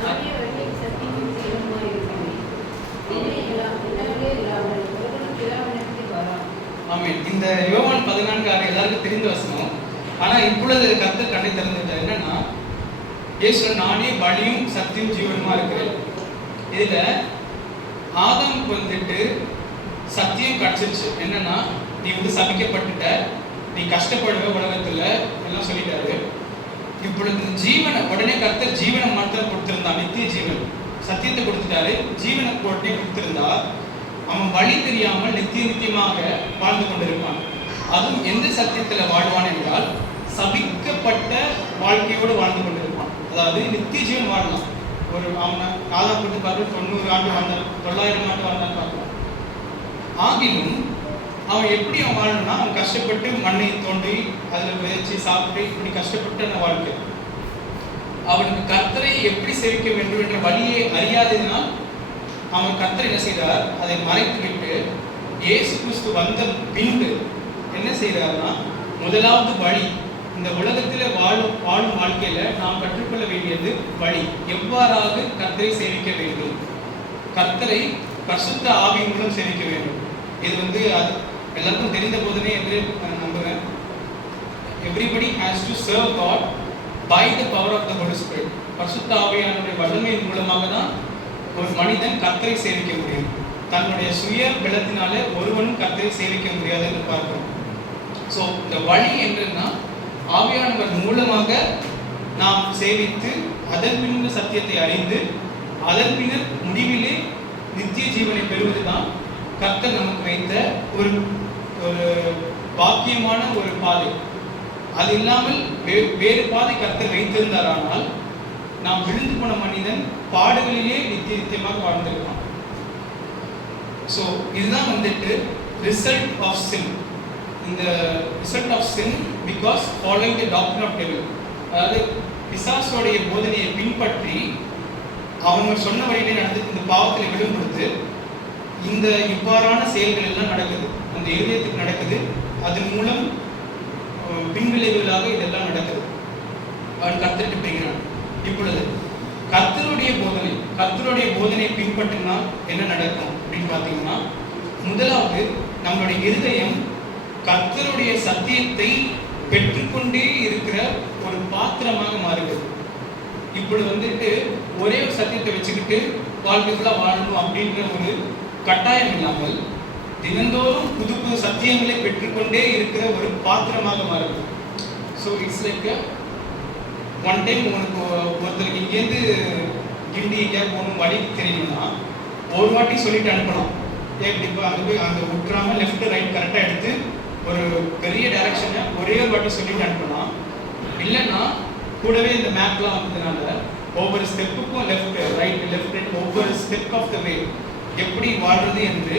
நானே வழியும் சத்தியமும் ஜீவனுமாய் இருக்கிறேன். என்னை இல்லாமலே இல்லாமல் ஒருவனும் பிதாவினிடத்தில் வரான். ஆமென். இந்த யோவான் 14 எல்லாருக்கும் தெரிந்த வசனம். ஆனா இப்பொழுது கர்த்தர் கண்ணை திறந்துட்டார். என்னன்னா இயேசு நானே வழியும் சத்தியம் ஜீவனுமா இருக்கிறேன். இதுல ஆதாமுக்கு வந்துட்டு சத்தியம் கிடைச்சிருச்சு. என்னன்னா நீ வந்து சபிக்கப்பட்டுட்ட, நீ கஷ்டப்படுவ உலகத்துல எல்லாம் சொல்லிட்டாரு. இப்பொழுது ஜீவனை உடனே கர்த்தர் ஜீவனை மாத்திரம் கொடுத்திருந்தான், நித்திய ஜீவன். சத்தியத்தை கொடுத்துட்டாரு, ஜீவனை உடனே கொடுத்திருந்தா அவன் வழி தெரியாமல் நித்தியமாக வாழ்ந்து கொண்டிருப்பான். அதுவும் எந்த சத்தியத்துல வாழ்வான் என்றால் சபிக்கப்பட்ட வாழ்க்கையோடு வாழ்ந்து கொண்டிருப்பான். அதாவது நித்திய ஜீவன் வாழலாம். ஒரு அவனை ஆதாம் கொடுத்து பார்த்து 90 ஆண்டு வாழ்ந்தான், 900 ஆண்டு வாழ்ந்தான் பார்க்கலாம். ஆகிலும் அவன் எப்படி அவன் வாழணும்னா அவன் கஷ்டப்பட்டு மண்ணை தோண்டி அதில் விதைச்சு சாப்பிட்டு இப்படி கஷ்டப்பட்டு அந்த வாழ்க்கை. அவனுக்கு கர்த்தரை எப்படி சேவிக்க வேண்டும் என்ற வழியை அறியாததினால் அவன் கர்த்தர் என்ன செய்தார், அதை மறைத்து விட்டு இயேசு கிறிஸ்து வந்த பின்பு என்ன செய்தார்னா முதலாவது வழி, இந்த உலகத்தில் வாழும் வாழ்க்கையில நாம் கற்றுக்கொள்ள வேண்டியது வழி, எவ்வாறாக கர்த்தரை சேவிக்க வேண்டும், கர்த்தரை பரிசுத்த ஆவி மூலம் சேவிக்க வேண்டும். இது வந்து அது எல்லாருக்கும் தெரிந்த போதனே என்று நான் நம்புகிறேன். Everybody has to serve God by the power of the Holy Spirit. பரிசுத்த ஆவியானுடைய வல்லமையின் மூலமாக தான் ஒரு மனிதன் கர்த்தரை சேவிக்க முடியும். தன்னுடைய சுய பலத்தினால ஒருவனும் கர்த்தரை சேவிக்க முடியாது என்று பார்க்கிறோம். ஸோ இந்த வழி என்னன்னா ஆவியானவர் மூலமாக நாம் சேவித்து அதன் பின்னர் சத்தியத்தை அறிந்து அதன் பின்னர் முடிவிலே நித்திய ஜீவனை பெறுவது தான் கர்த்தர் நமக்கு வைத்த ஒரு ஒரு பாக்கியமான ஒரு பாதை. அது இல்லாமல் வேறு பாதை கர்த்தர் வைத்திருந்தாரானால் நாம் விழுந்து போன மனிதன் பாடுகளிலே நித்தியமாக வாழ்ந்திருக்கான். ஸோ இதுதான் வந்துட்டு ரிசல்ட் ஆஃப் சின். இந்த result of sin because following the doctor of devil, அதாவது பிசாசோடைய போதனையை பின்பற்றி அவங்க சொன்ன வழியிலே நடந்து இந்த பாவத்தில் விழும் பொழுது இந்த இவ்வாறான செயல்கள் எல்லாம் நடக்குது, அந்த இருதயத்துக்கு நடக்குது. அதன் மூலம் பின்விளைவுகளாக இதெல்லாம் நடக்குது. அவன் கர்த்தருக்கு போகிறான். இப்பொழுது கர்த்தருடைய போதனை பின்பற்றினால் என்ன நடக்கும் அப்படின்னு பார்த்தீங்கன்னா, முதலாவது நம்மளுடைய இருதயம் கர்த்தருடைய சத்தியத்தை பெற்றுக்கொண்டே இருக்கிற ஒரு பாத்திரமாக மாறுகிறது. இப்பொழுது வந்துட்டு ஒரே ஒரு சத்தியத்தை வச்சுக்கிட்டு வாழ்க்கைக்குள்ள வாழணும் அப்படின்ற ஒரு கட்டாயம் இல்லாமல் தினந்தோறும் புது புது சத்தியங்களை பெற்றுக்கொண்டே இருக்கிற ஒரு பாத்திரமாக மாறுது. So it's like one time உனக்கு ஒருத்தருக்கு இங்கேருந்து கிண்டி எங்கேயா போகணும் வழி தெரியணும்னா ஒரு வாட்டி சொல்லிட்டு அனுப்பலாம். இப்போ அங்கே போய் அங்கே விட்டுறாமல் லெஃப்ட் ரைட் கரெக்டாக எடுத்து ஒரு பெரிய டைரக்ஷனை ஒரே ஒரு வாட்டி சொல்லிட்டு அனுப்பலாம். இல்லைன்னா கூடவே இந்த மேப்லாம் வந்ததுனால ஒவ்வொரு ஸ்டெப்புக்கும் லெஃப்ட் ரைட் ஒவ்வொரு ஸ்டெப் ஆஃப் த வே எப்படி வாழ்றது என்று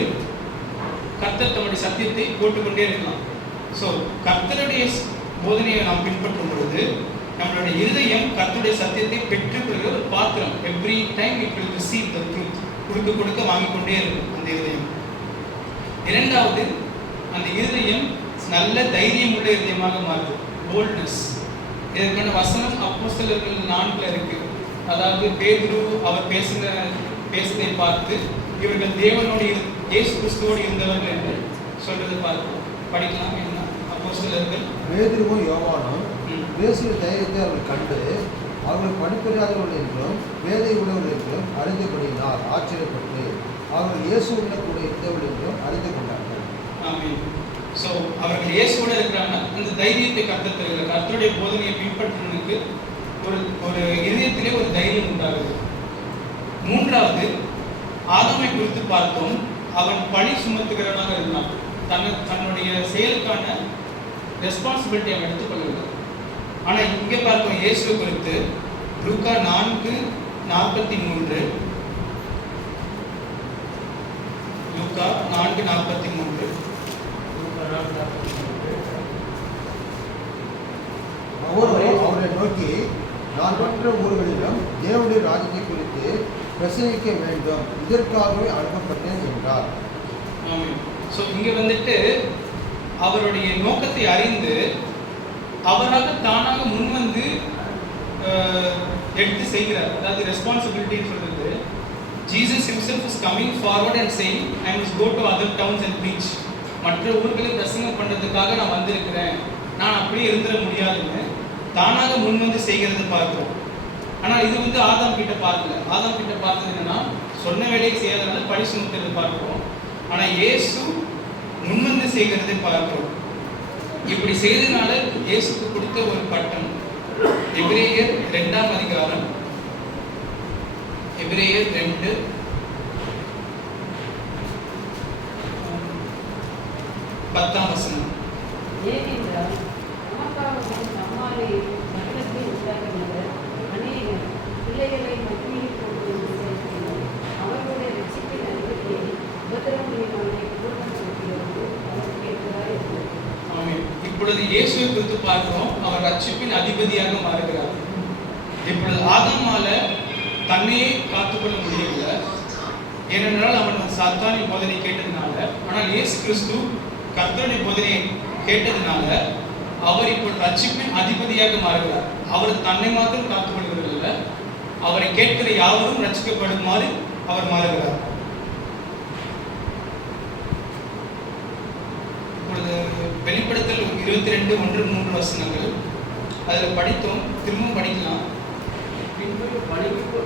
கர்த்தர் தம்முடைய சத்தியத்தை போட்டுக்கொண்டே இருக்கலாம். ஸோ கர்த்தருடைய போதனையை நாம் பின்பற்றும் பொழுது நம்மளுடைய இருதயம் கர்த்தருடைய சத்தியத்தை பெற்றுக்கொள்கிற ஒரு பாத்திரம். Every time it will receive the truth. கொடுக்க வாங்கிக்கொண்டே இருக்கும் அந்த இருதயம். இரண்டாவது, அந்த இருதயம் நல்ல தைரியம் உள்ள இருதயமாக மாறுது. போல்ட்னஸ். இதற்கான வசனம் அப்போஸ்தலர்கள் 4 இருக்கு. அதாவது பேதுரு அவர் பேசினதை பார்த்து இவர்கள் தேவனோடு இயேசு கிறிஸ்துவோடு இருந்தவர்கள் என்று சொல்றது பார்ப்போம். படிக்கலாம். என்ன அப்போஸ்தலர்கள் பேதுருவும் யோவானும் இயேசுவின் தைரியத்தை அவர்கள் கண்டு அவர்கள் படிப்பறியாதவர்கள் என்றும் வேதை உள்ளவர்கள் என்றும் அறிந்தபடியினால் ஆச்சரியப்பட்டு அவர்கள் இயேசுவோட கூட இருந்தவர்கள் என்றும் அறிந்து கொண்டார்கள். ஆமென். ஸோ அவர்கள் இயேசுவோட இருக்கிறாங்க. அந்த தைரியத்தை கர்த்தர் கர்த்தருடைய போதனையை பின்பற்றுவதற்கு ஒரு இதயத்திலே ஒரு தைரியம் உண்டாகுது. மூன்றாவது, ஆதாமை குறித்து பார்த்தோம். அவன் பழி சுமத்துகிறவனாக இருந்தான். தன்னுடைய செயலுக்கான ரெஸ்பான்சிபிலிட்டி அவன் எடுத்துக்கொள்ளவில்லை. ஆனால் இங்கே பார்ப்போம் இயேசு குறித்து லூக்கா 4:43. லூக்கா 4:43. அவரை நோக்கி, நான் மற்ற ஊர்களிலும் தேவனுடைய ராஜ்யத்தை குறித்து பிரசங்கிக்க வேண்டும், இதற்காகவே அனுப்பப்பட்டேன் என்றார். ஸோ இங்கே வந்துட்டு அவருடைய நோக்கத்தை அறிந்து அவராக தானாக முன்வந்து எடுத்து செய்கிறார். அதாவது ரெஸ்பான்சிபிலிட்டின்னு சொல்றது. Jesus himself is coming forward and saying, I must go to other towns and preach. மற்ற ஊர்களை பிரசங்கம் பண்ணுறதுக்காக நான் வந்திருக்கிறேன், நான் அப்படியே இருந்துட முடியாதுன்னு தானாக முன்வந்து செய்கிறது பார்க்கிறோம். ஆனால் இது வந்து ஆதாம் கிட்ட பார்க்கல. ஆதாம் கிட்ட பார்த்தது என்னன்னா, சொன்ன வேலையை செய்யாதனால பழி சுமத்துறது பார்க்கிறோம். ஆனால் இயேசு முன்வந்து செய்கிறதை பார்க்கிறோம். இப்படி செய்ததுனால இயேசுக்கு கொடுத்த ஒரு பட்டம். எபிரேயர் 2ஆம் அதிகாரம், எபிரேயர் 2:10 வசனம். ஏனென்றால் நமக்காகவும் நம்மாலே மரணத்தை உண்டாக்குகிற அநேகர் பிள்ளைகளை மகிமையில் கொண்டு வந்து சேர்க்கிறார். அவர்களுடைய ரட்சிப்பின் அதிபதியை உபத்திரவங்களினாலே பூர்ணப்படுத்துகிறது அவர் கேட்கிறார் என்று. ஆமென். இப்பொழுது இயேசுவை குறித்து பார்க்கிறோம். அவர் ரட்சிப்பின் அதிபதியாக மாறுகிறார். இப்பொழுது ஆதாமால தன்னையே காத்துக்கொள்ள முடியவில்லை. ஏனென்றால் அவன் சாத்தானின் போதனை கேட்டதுனால. ஆனால் இயேசு கிறிஸ்து கர்த்தருடைய போதனையை கேட்டதுனால அவர் இப்போ ரட்சிப்பின் அதிபதியாக மாறுகிறார். அவர் தன்னை மாத்திரம் காத்துக்கொள்வதில்லை, அவரை கேட்கிற யாவரும் ரட்சிக்கப்படுமாறு அவர் மாறுகிறார். இப்பொழுது வெளிப்படுத்தல் 22:1-3 வசனங்கள் அதில் படித்தோம். திரும்பவும் படிக்கலாம். வெளிப்படுத்தல்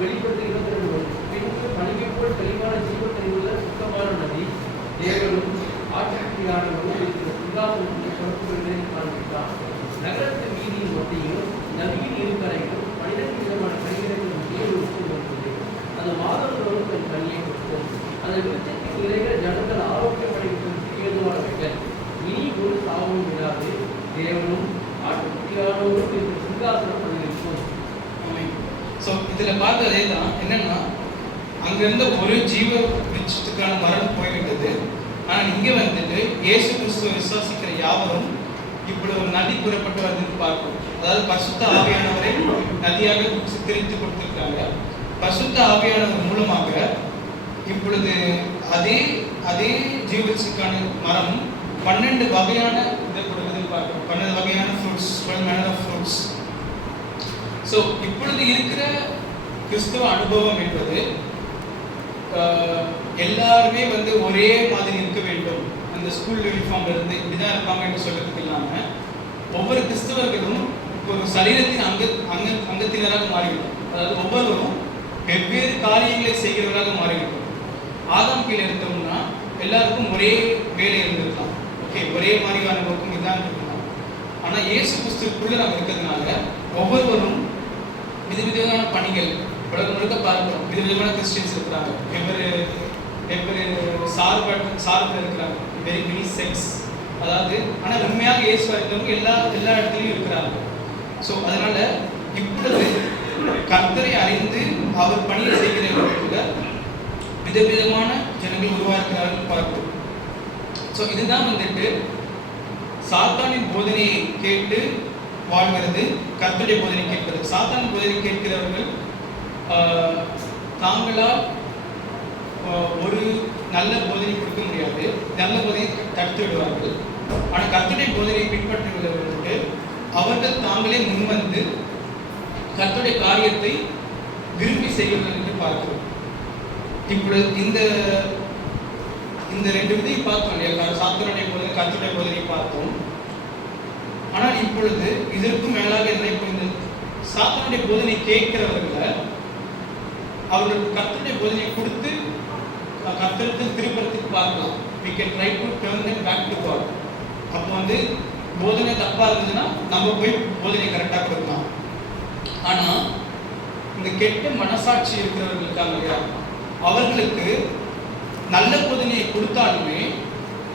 22:1 பின்பு பணிகை போல் தெளிவான ஜீவக்கனியுள்ள சுத்தமான நதி தேவனும் ஆட்சியாளர்களும் இருக்கிற சிங்காசனத்தை பொறுப்புகளை காண்பித்தார். நகரத்தின் வீதியின் மத்தியிலும் நதியின் இருகரையிலும் 12 விதமான கனிகளும் ஏழு வந்தது. அது மாதந்தோறும் தன் கனியை கொடுக்கும். அந்த விருட்சத்தின் இலைகள் ஜனங்கள் ஆரோக்கியமடைவதற்கு ஏதுவானவைகள். இனி ஒரு சாவும் விடாது. தேவனும் ஆட்டுக்குட்டியானவரும் இருக்கிற சிங்காசனம் அதிகரிக்கும். ஸோ இதில் பார்த்ததே தான் என்னன்னா, அங்கேருந்து ஒரு ஜீவ விருட்சத்துக்கான மரம் போய்விட்டது. ஆனால் இங்கே வந்துட்டு இயேசு கிறிஸ்துவை விசுவாசிக்கிற யாவரும் இப்படி ஒரு நதி புறப்பட்டு வந்து பார்க்கும். அதாவது பரிசுத்த ஆவியானவரை நதியாக சித்தரித்து கொடுத்திருக்காங்க. பரிசுத்த ஆவியானவர் மூலமாக இப்பொழுது அதே ஜீவத்துக்கான மரம் 12 வகையான இதை கொடுக்குதுன்னு பார்க்கிறோம். 12 வகையான fruits, 12 manner of fruits. So இப்பொழுது இருக்கிற கிறிஸ்துவ அனுபவம் என்பது எல்லாருமே வந்து ஒரே மாதிரி இருக்க வேண்டும், அந்த ஸ்கூல் யூனிஃபார்ம்ல இருந்து இப்படிதான் இருப்பாங்க என்று சொல்றதுக்கு இல்லாமல் ஒவ்வொரு கிறிஸ்தவர்களும் ஒரு சரீரத்தின் அங்கத்தினராக மாறிவிடும். அதாவது ஒவ்வொருவரும் வெவ்வேறு காரியங்களை செய்கிறவராக மாறிவிடும். ஆதாம் கீழே இருந்தோம்னா எல்லாருக்கும் ஒரே வேலை இருந்திருக்கலாம், ஓகே, ஒரே மாதிரியான நோக்கம் இதான் இருக்கலாம். ஆனால் இயேசு கிறிஸ்துக்குள்ள நம்ம இருக்கிறதுனால ஒவ்வொருவரும் விதவிதமான பணிகள் உலகம் முழுக்க பார்க்கிறோம். விதவிதமான கிறிஸ்டியன்ஸ் இருக்கிறாங்க, வெவ்வேறு சார்பில் இருக்கிறாங்க, வெரி மெனி செக்ஸ். அதாவது ஆனால் உண்மையாக இயேசு இருந்தவங்க எல்லா இடத்துலையும் இருக்கிறாங்க. ஸோ அதனால இப்பொழுது கர்த்தரை அறிந்து அவர் பணியை செய்கிற விதவிதமான ஜனங்கள் உருவாக்குகிறார்கள் பார்க்கிறோம். ஸோ இதுதான் வந்துட்டு சாத்தானின் போதனையை கேட்டு வாழ்கிறது, கர்த்தருடைய போதனை கேட்கிறது. சாத்தானின் போதனை கேட்கிறவர்கள் தாங்களால் ஒரு நல்ல போதனை கொடுக்க முடியாது, நல்ல போதனை தடுத்து விடுவார்கள். ஆனால் கர்த்தருடைய போதனையை பின்பற்றுகிறவர்களுக்கு அவர்கள் தாங்களே முன்வந்து கர்த்தருடைய காரியத்தை விரும்பி செய்கிறார்கள் என்று பார்க்கிறோம். இப்பொழுது இந்த ரெண்டு விதையும் பார்த்தோம் இல்லையா, சாத்தானுடைய போதனை, கர்த்தருடைய போதனையை பார்த்தோம். ஆனால் இப்பொழுது இதற்கும் மேலாக என்ன, இப்போ இந்த சாத்தானுடைய போதனை கேட்கிறவர்களை அவர்களுக்கு கர்த்தருடைய போதனையை கொடுத்து கர்த்தருக்கு திருப்பறத்துக்கு பார்க்கலாம். we can try to turn them back to God. அப்போ வந்து போதனை தப்பா இருந்ததுன்னா நம்ம போய் போதனை கரெக்டாக கொடுக்கலாம். ஆனால் இந்த கெட்ட மனசாட்சி இருக்கிறவர்களுக்காக இல்லையா, அவர்களுக்கு நல்ல போதனையை கொடுத்தாலுமே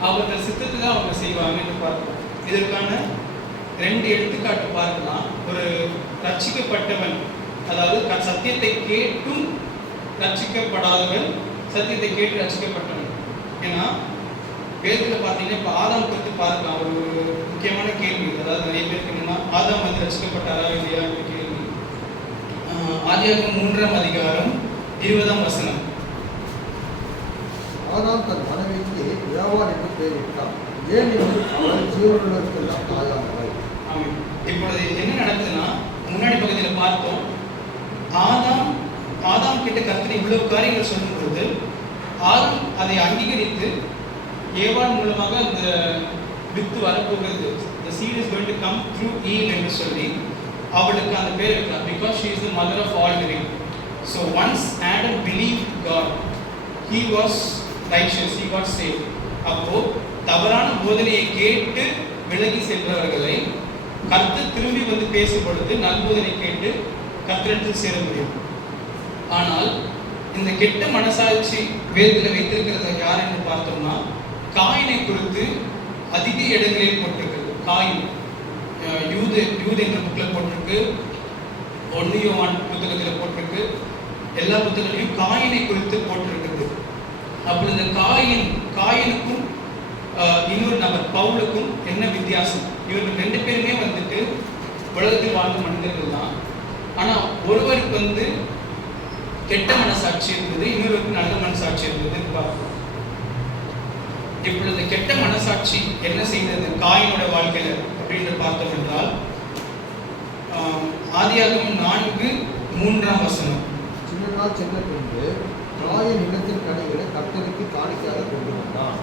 அவர்கள் சித்தத்தை தான் அவங்க செய்வாங்கன்னு பார்க்கலாம். இதற்கான 2 எடுத்துக்காட்டு பார்க்கலாம். ஒரு ரட்சிக்கப்பட்டவன், அதாவது சத்தியத்தை கேட்டும் ரட்சிக்கப்படாதவன், சத்தியத்தை கேட்டு ரட்சிக்கப்பட்டவன். ஏன்னா வேதத்தில் பார்த்தீங்கன்னா இப்போ ஆதாம் குறித்து பார்க்கலாம். ஒரு முக்கியமான கேள்வி, அதாவது நிறைய பேருக்கு என்னன்னா ஆதாம் வந்து ரட்சிக்கப்பட்டாரா இல்லையா என்ற கேள்வி. ஆதியாகமம் 3ஆம் அதிகாரம் 20ஆம் வசனம். ஆதாம் தன் மனைவிக்கு ஏவாள் என்று பெயரிட்டார், ஏனெனில் அவள் ஜீவனுள்ளவருக்கெல்லாம் தாயானவள். ஆமாம். இப்பொழுது என்ன நடக்குதுன்னா, முன்னாடி பகுதியில் பார்த்தோம், ஆதாம் கிட்ட கர்த்தர் இவ்வளவு காரியங்கள் சொல்லும் பொழுது ஆதாம் அதை அங்கீகரித்து ஏவாள் மூலமாக அந்த வித்து வரப்போகிறது, the seed is going to come through Eve என்று சொல்லி அவளுக்கு அந்த பேர் வைக்கலாம், because she is the mother of all living. So once Adam believed God, he was righteous, he got saved. அப்போ தவறான போதனையை கேட்டு விலகி சென்றவர்களை கர்த்தர் திரும்பி வந்து பேசும் பொழுது நல்போதனை கேட்டு கர்த்தரிடத்தில் சேர முடியும். ஆனால் இந்த கெட்ட மனசாட்சி வேதத்தில் வைத்திருக்கிறது யார் என்று பார்த்தோம்னா, காயினை குறித்து அதிக இடங்களில் போட்டிருக்கிறது. காயின் யூது என்ற புக்கில் போட்டிருக்கு, 1 யோவான் புத்தகத்தில் போட்டிருக்கு, எல்லா புத்தகங்களையும் காயினை குறித்து போட்டிருக்கிறது. அப்படி இந்த காயினுக்கும் இன்னொரு நபர் பவுலுக்கும் என்ன வித்தியாசம்? இவர்கள் 2 பேருமே வந்துட்டு உலகத்தில் வாழ்ந்த மனிதர்கள் தான். ஆனால் ஒருவருக்கு வந்து கெட்ட மனசாட்சி இருந்தது, இன்னொருக்கு நல்ல மனசாட்சி இருந்ததுன்னு பார்க்கிறோம். இப்பொழுது கெட்ட மனசாட்சி என்ன செய்தது காயினோட வாழ்க்கையில அப்படின்னு பார்த்தோம் என்றால், ஆதியாகமம் 4:3ஆம் வசனம். சின்ன நாள் சென்ற பின்பு காயின் நிலத்தின் கனிகளை கர்த்தருக்கு காணிக்கையாக கொண்டு வந்தான்.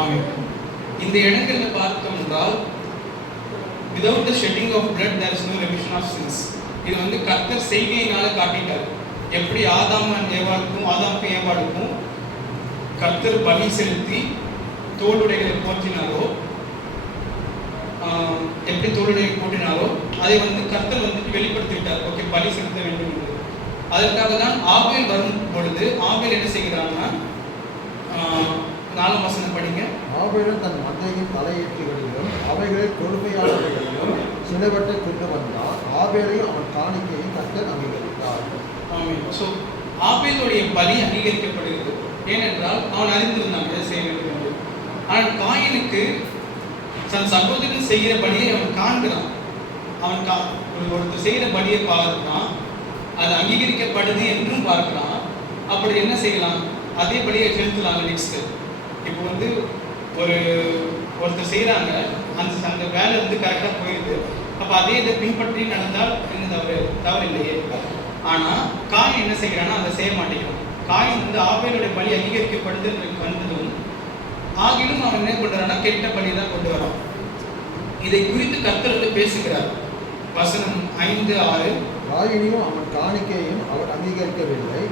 ஆமாம். இந்த இடங்கள்ல பார்த்தோம் என்றால், without the shedding of blood there is no remission of sins. இது வந்து கர்த்தர் செய்கையினால காட்டிட்டார். எப்படி ஆதாமுக்கும் ஏவாளுக்கும் கர்த்தர் பலி செலுத்தி தோளுடைகளை போற்றினாரோ, எப்படி தோளுடையை போற்றினாரோ அதை கர்த்தர் வெளிப்படுத்திவிட்டார். ஓகே, பலி செலுத்த வேண்டும் என்று. அதற்காக தான் ஆபேல் வரும் பொழுது ஆபேல் என்ன செய்கிறான்னா, 4ஆம் வசனம் படிங்க. ஆபேலும் தன் மந்தையின் தலையீட்டுகளிலும் அவைகளை கொடுமையாளர்களிலும் சிலவற்றை கொண்டு வந்தான். ஆபேலையும் அவன் காணிக்கையும் கர்த்தர் அங்கீகரித்தார். ஆமென். ஸோ ஆபேலுடைய பலி அங்கீகரிக்கப்படுகிறது. ஏனென்றால் அவன் அறிந்திருந்தான் இதை செய்ய வேண்டும் என்று. ஆனால் காயினுக்கு தன் சகோதரன் செய்கிற பலியை அவன் காண்கிறான். ஒருத்தர் செய்கிற பலியை பார்க்கிறான், அது அங்கீகரிக்கப்படுது என்றும் பார்க்கிறான். அப்படி என்ன செய்யலாம்? அதே பலியை செலுத்தலாம். நெக்ஸ்ட் இப்போ ஒருத்தர் செய்கிறாங்க, அந்த வேலை கரெக்டாக போயிடுது. அப்போ அதே இதை பின்பற்றி நடந்தால் என்ன தவறு இல்லையே. ஆனால் காயின் என்ன செய்கிறான்னா அதை செய்ய மாட்டேங்கிறான். காயின் ஆபேலுடைய பலி அங்கீகரிக்கப்படுது என்று கண்டதும் ஆகிலும் அவன் என்ன பண்றான்னா கெட்ட பலி தான் கொண்டு வரான். இதை குறித்து கர்த்தர் பேசுகிறார். வசனம் 5-6. காயினையும் அவன் காணிக்கையும் அவர் அங்கீகரிக்கவில்லை.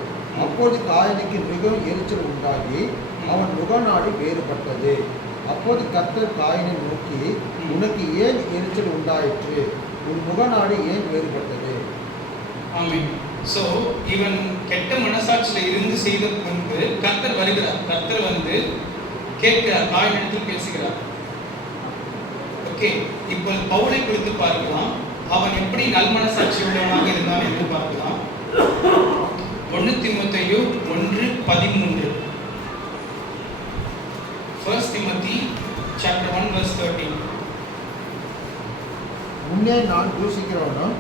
அப்போது காயினுக்கு மிகவும் எரிச்சல் உண்டாகி அவன் முகநாடி வேறுபட்டது. அப்போது கர்த்தர் காயினை நோக்கி, உனக்கு ஏன் எரிச்சல் உண்டாயிற்று? உன் முகநாடி ஏன் வேறுபட்டது? ஆமென். ஸோ இவன் கெட்ட மனசாட்சியில் இருந்து செய்த முன்பு கர்த்தர் வருகிறார். கர்த்தர் கேட்கிறார், காயினிடத்தில் பேசுகிறார். ஓகே, இப்போ பவுலை குறித்து பார்க்கலாம். அவன் எப்படி நல்மனசாட்சியுள்ளவனாக இருந்தான் என்று பார்க்கலாம். 1 தீமோத்தேயு 1:13. 1 Timothy chapter 1 verse 13. முன்னே நான் தூசிக்கிறவனும்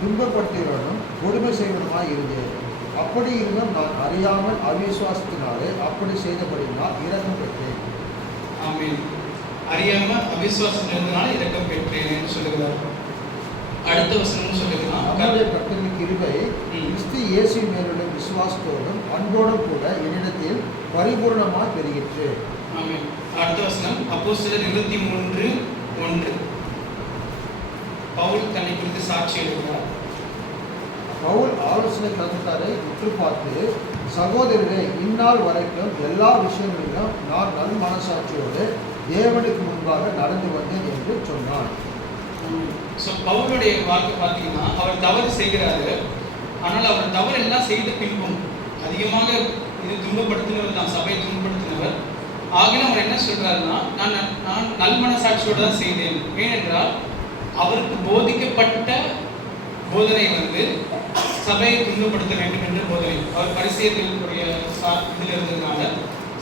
துன்பப்படுத்துகிறவனும் கொடுமை செய்வனுமாய் இருந்தேன். அப்படி இருந்தும் நான் அறியாமல் அவிசுவாசத்தினாலே அப்படி செய்தபடினால் இரக்கம் பெற்றேன். ஆமென். அறியாமல் அவிசுவாசம் இருந்தனால இரக்கம் பெற்றேன் என்று சொல்லுகிறார். அடுத்த வசனம் சொல்லுகிறான், நம்முடைய கர்த்தரின் கிருபை கிறிஸ்து இயேசு மேலுள்ள விசுவாசத்தோடும் அன்போடும் கூட என்னிடத்தில் பரிபூர்ணமாய் பெருகிற்று. ஆமென். அடுத்த வசனம் அப்போஸ்தலர் 23:1. பவுல் தன்னை குறித்து சாட்சி எழுதுகிறார். பவுல் ஆலோசனை தகுந்தாரை உற்று பார்த்து, சகோதரரே, இந்நாள் வரைக்கும் எல்லா விஷயங்களிலும் நான் நல் மனசாட்சியோடு தேவனுக்கு முன்பாக நடந்து வந்தேன் என்று சொன்னான். ஸோ பவுலுடைய வாக்கு பார்த்தீங்கன்னா, அவர் தவறு செய்கிறாரு. ஆனால் அவர் தவறு எல்லாம் செய்த பின்பும் அதிகமாக இது துன்பப்படுத்தினவர் தான், சபையை துன்பப்படுத்தினவர். ஆகிலும் அவர் என்ன சொல்றாருன்னா, நான் நல்மனசாட்சியோடு தான் செய்தேன். ஏனென்றால் அவருக்கு போதிக்கப்பட்ட போதனை சபையை துன்பப்படுத்த வேண்டும் என்ற போதனை. அவர் பரிசேயர்களுடைய இதில் இருந்ததுனால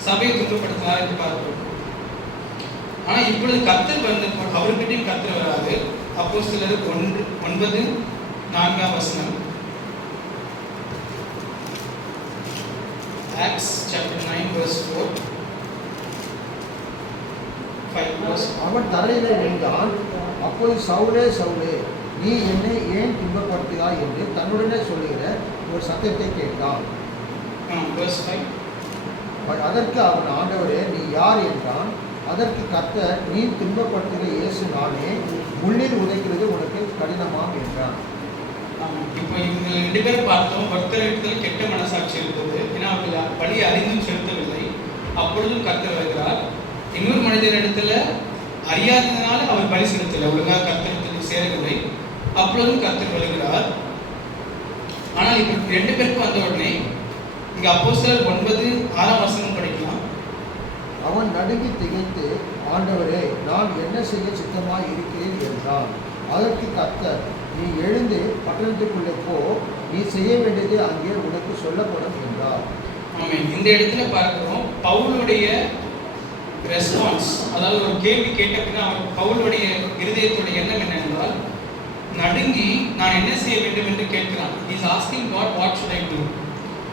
சபையை துன்பப்படுத்தினார் என்று பார்க்கிறோம். ஆனால் இப்பொழுது கர்த்தர் அவர்கிட்டையும் கர்த்தர் வராது. அப்போஸ்தலர் 9:4. Acts chapter 9 verse 4. 5 verse. அவன் தரையிலே விழுந்தான். அப்போது சவுலே, சவுலே, நீ என்னை ஏன் துன்பப்படுத்துகிறாய் என்று தன்னுடனே சொல்லுகிற ஒரு சத்தத்தை கேட்டான். Verse 5. அதற்கு அவன், ஆண்டவரே, நீ யார் என்றான். அதற்கு கர்த்தர், நீ துன்பப்படுத்துகிற இயேசு நானே, முள்ளில் உதைக்கிறது உனக்கு கடினமாம் என்றான். இப்போ இவங்க 2 பேரும் பார்த்தோம். ஒருத்தரிடத்தில் கெட்ட மனசாட்சி இருந்தது, ஏன்னா அவர்கள் பலி அறிந்தும் செலுத்தவில்லை. அப்பொழுதும் கர்த்தர் வருகிறார். இன்னொரு மனிதனிடத்துல அறியாததுனால அவர் பலி செலுத்தலை, ஒழுங்காக கர்த்தரிடத்தில் சேரவில்லை. அப்பொழுதும் கர்த்தர் வருகிறார். ஆனால் இப்போ 2 பேருக்கும் வந்த உடனே இங்க அப்போஸ்தலர் 9:6 படிக்கலாம். அவன் நடுங்கி திகைத்து, ஆண்டவரே, நான் என்ன செய்ய சித்தமாய் இருக்கிறேன் என்றான். அதற்கு கர்த்தர், நீ எழுந்து பட்டணத்துக்குள்ளே போ, நீ செய்ய வேண்டியது அங்கே உனக்கு சொல்லப்படும் என்றார். ஆமென். இந்த இடத்துல பார்க்கிறோம் பவுலுடைய ரெஸ்பான்ஸ். அதாவது ஒரு கேள்வி கேட்ட பின்னா பவுலுடைய இருதயத்துடைய எண்ணம் என்னென்றால், நடுங்கி நான் என்ன செய்ய வேண்டும் என்று கேட்கிறான். Is asking God what should I do.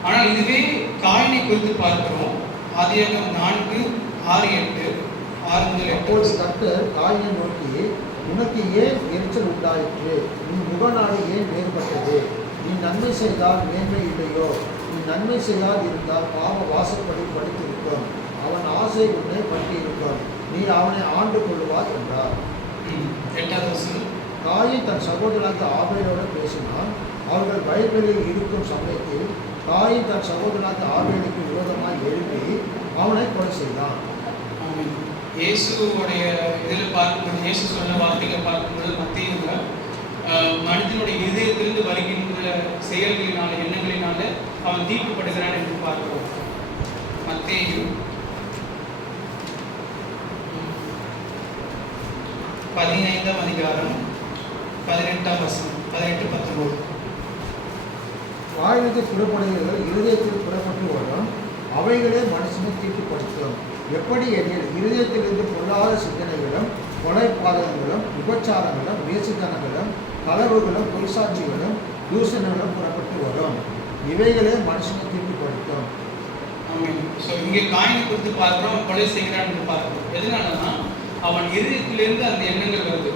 ஆனால் இதுவே காயினை குறித்து பார்க்கிறோம். ஆதியாகமம் 4:6-8. அப்போது கர்த்தர் காயினை நோக்கி, உனக்கு ஏன் எரிச்சல் உண்டாயிற்று? உன் முகநாடி ஏன் வேறுபட்டது? நீ நன்மை செய்தால் மேன்மை இல்லையோ? நீ நன்மை செய்யாது இருந்தால் பாவ வாசப்படி படித்திருக்கும். அவன் ஆசை உன்னை பற்றியிருக்கும். நீ அவனை ஆண்டு கொள்வாய் என்றார். 8வது வசனம். காயின் தன் சகோதரனாக ஆபேலோடு பேசினான். அவர்கள் வயல்களில் இருக்கும் சமயத்தில் காயின் தன் சகோதரனாகிய ஆபேலுக்கு விரோதமாய் எழுப்பி அவனை கொலை செய்தான். ஆமென். இயேசுவோடைய இதில் பார்க்கும்போது, இயேசு சொன்ன வார்த்தைகளை பார்க்கும்போது மத்தேயுல மனிதனுடைய இதயத்திலிருந்து வருகின்ற செயல்களினால, எண்ணங்களினால அவன் தீட்டுப்படுகிறான் என்று பார்க்கிறோம். மத்தேயு 15ஆம் அதிகாரம் 18ஆம் வசனம், 18-19. வாயிலிருந்து புறப்படுகிறவர்கள் இருதயத்தில் புறப்பட்டு வரும், அவைகளே மனுஷனை தீட்டுப்படுத்தும். எப்படி எனில் இருதயத்திலிருந்து பொல்லாத சிந்தனைகளும், கொலைபாதகங்களும், விபச்சாரங்களும், வேசித்தனங்களும், களவுகளும், பொய்சாட்சிகளும், தூஷணங்களும் புறப்பட்டு வரும். இவைகளே மனுஷனை தீட்டுப்படுத்தும். ஆமென். ஸோ இங்கே காயினை குறித்து பார்க்குறோம், அவன் கொலை செய்கிறான் என்று பார்க்கிறோம். எதனாலனா அவன் இருதயத்திலிருந்து அந்த எண்ணங்கள் வருது.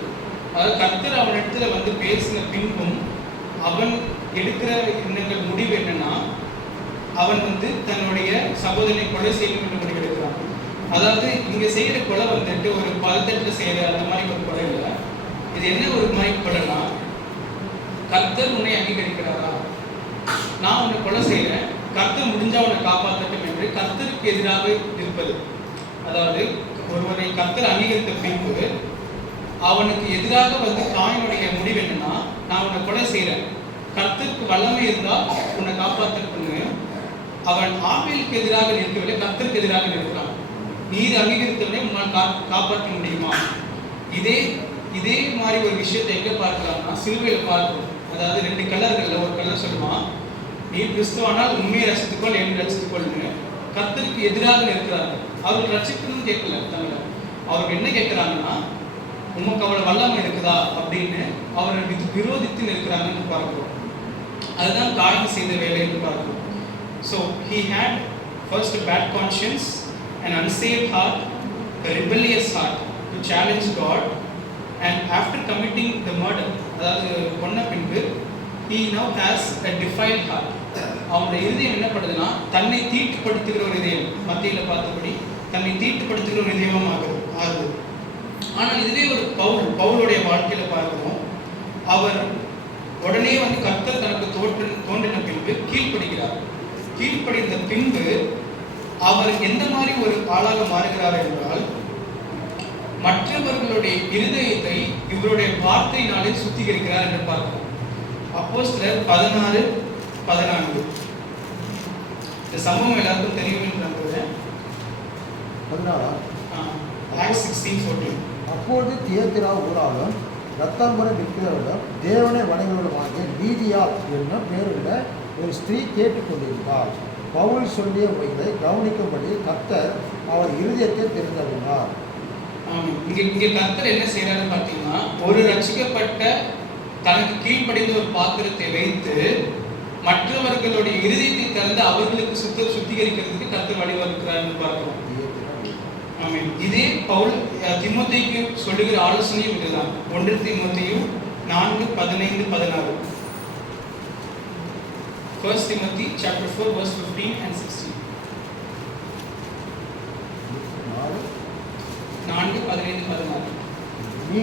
அதாவது கர்த்தர் அவன் இடத்துல வந்து பேசின பின்பும் அவன் எடுக்கிற எண்ணங்கள் முடிவு என்னன்னா, அவன் வந்து தன்னுடைய சகோதரனை கொலை செய்யணும் என்று முடிவு எடுக்கிறான். அதாவது இங்க செய்யற கொலை வந்துட்டு ஒரு பதத்தட்டு செய்யற அந்த மாதிரி ஒரு கொலை இல்லை. இது என்ன ஒரு மாதிரி கொலைனா, கர்த்தர் உன்னை அங்கீகரிக்கிறாரா, நான் உன்னை கொலை செய்யறேன், கர்த்தர் முடிஞ்சா உன்னை காப்பாற்றட்டும் என்று கர்த்தருக்கு எதிராக இருப்பது. அதாவது ஒருவரை கர்த்தர் அங்கீகரித்த பின்பு அவனுக்கு எதிராக வந்து காயினுடைய முடிவு என்னன்னா, நான் உன்னை கொலை செய்யறேன், கர்த்தருக்கு வல்லமை இருந்தால் உன்னை காப்பாற்றட்டும்னு அவன் ஆபேலுக்கு எதிராக நிற்கவில்லை, கர்த்தருக்கு எதிராக நிற்கிறான். நீர் அங்கீகரித்தவனை உன்னால் காப்பாற்ற முடியுமா? இதே மாதிரி ஒரு விஷயத்தை எங்க பார்க்கலாம்னா சிலுவையில் பார்க்கிறோம். அதாவது 2 கல்லர்கள்ல ஒரு கல்லர் சொல்லுவான், நீ கிறிஸ்துவானால் உண்மையை ரசித்துக்கொள், என்னை ரசித்துக்கொள்னு கர்த்தருக்கு எதிராக நிற்கிறார்கள். அவர்கள் ரசிக்கணும்னு கேட்கல, தவிர அவர்கள் என்ன கேட்கிறாங்கன்னா, உமக்கு அவ்வளவு வல்லமை இருக்குதா அப்படின்னு அவர்கள் விரோதித்து நிற்கிறாங்கன்னு பார்க்கிறோம். அதுதான் காயின் செய்த வேலை என்று பார்க்கிறோம். So he had first a bad conscience, an unsaved heart, a rebellious heart to challenge God, and after committing the murder, அதாவது கொன்ன பின்பு he now has a defiled heart. அவனுடைய இதயம் என்ன பண்ணுதுன்னா, தன்னை தீட்டுப்படுத்துகிற ஒரு இதயம். மத்தியில பார்த்தபடி தன்னை தீட்டுப்படுத்துகிற ஒரு இதயமும் ஆகுது. ஆனால் இதுவே ஒரு பவுலுடைய வாழ்க்கையில பார்க்கிறோம். அவர் உடனே வந்து கர்த்தர் தனக்கு தோன்றின பின்பு கீழ்ப்படுகிறார். கீழ்ப்படிந்த பின்பு அவர் எந்த மாதிரி ஒரு ஆளாக மாறுகிறார் என்றால், மற்றவர்களுடைய இருதயத்தை இவருடைய வார்த்தையினாலே சுத்திகரிக்கிறார் என்று பார்க்கிறோம். அப்போஸ்தலர் 16-14. இந்த சம்பவம் எல்லாருக்கும் தெரியும் என்று நம்புகிறேன். 16. Acts 16:14. அப்பொழுது தியத்திரா ஊராலும் ரத்தாம்பரம் விற்கிறவர்களும் தேவனை வணங்குவதுமாகிய லீதியாள் என்னும் பேருள்ள ஒரு ஸ்திரீ கேட்டுக்கொண்டிருந்தார். பவுல் சொல்லிய உரைகளை கவனிக்கும்படி கர்த்தர் அவர் இருதயத்தை தெரிந்தறிந்தார். இங்கே கர்த்தர் என்ன செய்யறாருன்னு பார்த்தீங்கன்னா, ஒரு ரட்சிக்கப்பட்ட தனக்கு கீழ்ப்படிந்த ஒரு பாத்திரத்தை வைத்து மற்றவர்களுடைய இருதயத்தை திறந்து அவர்களுக்கு சுத்திகரிக்கிறதுக்கு கர்த்தர் வழிவகுக்கிறார்னு பார்க்கிறோம். ஆமென். இதே பவுல் தீமோத்தேயுக்கு சொல்லுகிற ஆலோசனையும் இதுதான். 1 தீமோத்தேயு 4:15-16. 1 Timothy chapter 4 verse 15 and 16. 4:15-16. நீ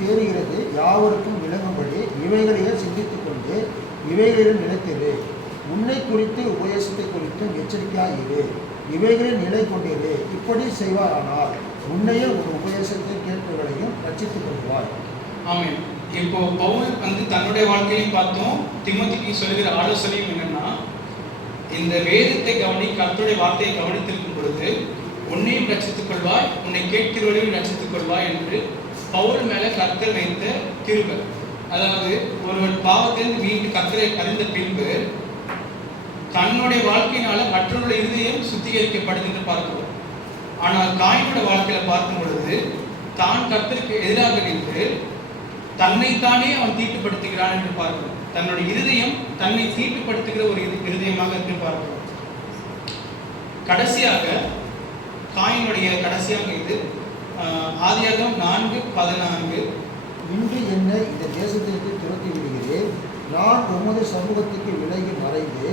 தேறுகிறது யாவருக்கும் விளங்கும்படி இவைகளையே சிந்தித்துக் கொண்டு இவைகளிலும் நிலைத்திரு. உன்னை குறித்து உபதேசத்தை குறித்தும் எச்சரிக்கையாயிரு. இவைகளில் நிலை கொண்டிரு. இப்படி செய்வாரானால் உன்னையே ஒரு உபதேசத்தை கேட்பவர்களையும் ரட்சித்துக் கொள்வாய். ஆமென். இப்போ பவுல் வந்து தன்னுடைய வாழ்க்கையும் பார்த்தோம், தீமோத்தேயுக்கு சொல்லுகிற ஆலோசனையும் என்னன்னா, இந்த வேதத்தை கவனி, கர்த்தருடைய வார்த்தையை கவனித்திருக்கும் பொழுது உன்னையும் ரட்சித்துக் கொள்வாய், உன்னை கேட்கிறவர்களையும் ரட்சித்துக் கொள்வாய் என்று பவுல் மேல கர்த்தர் வைத்த கிருபை. அதாவது ஒருவன் பாவத்திலிருந்து மீண்டு கர்த்தரை அறிந்த பின்பு தன்னுடைய வாழ்க்கையினால மற்றவருடைய இருதயம் சுத்திகரிக்கப்படுது என்று பார்க்கிறோம். ஆனால் காயினோட வாழ்க்கையில பார்க்கும் பொழுது தான் கர்த்தருக்கு எதிராக நின்று தன்னைத்தானே அவன் தீட்டுப்படுத்துகிறான் என்று பார்க்கிறோம். தன்னுடைய இருதயம் தன்னை தீட்டுப்படுத்துகிற ஒரு இருதயமாக என்று பார்க்கிறோம். கடைசியாக காயினுடைய கடைசியாக இது ஆதியாகமம் 4:14. இன்று என்னை இந்த தேசத்திற்கு துரத்தி விடுகிறேன். நான் உமது சமூகத்துக்கு விலகி மறைந்து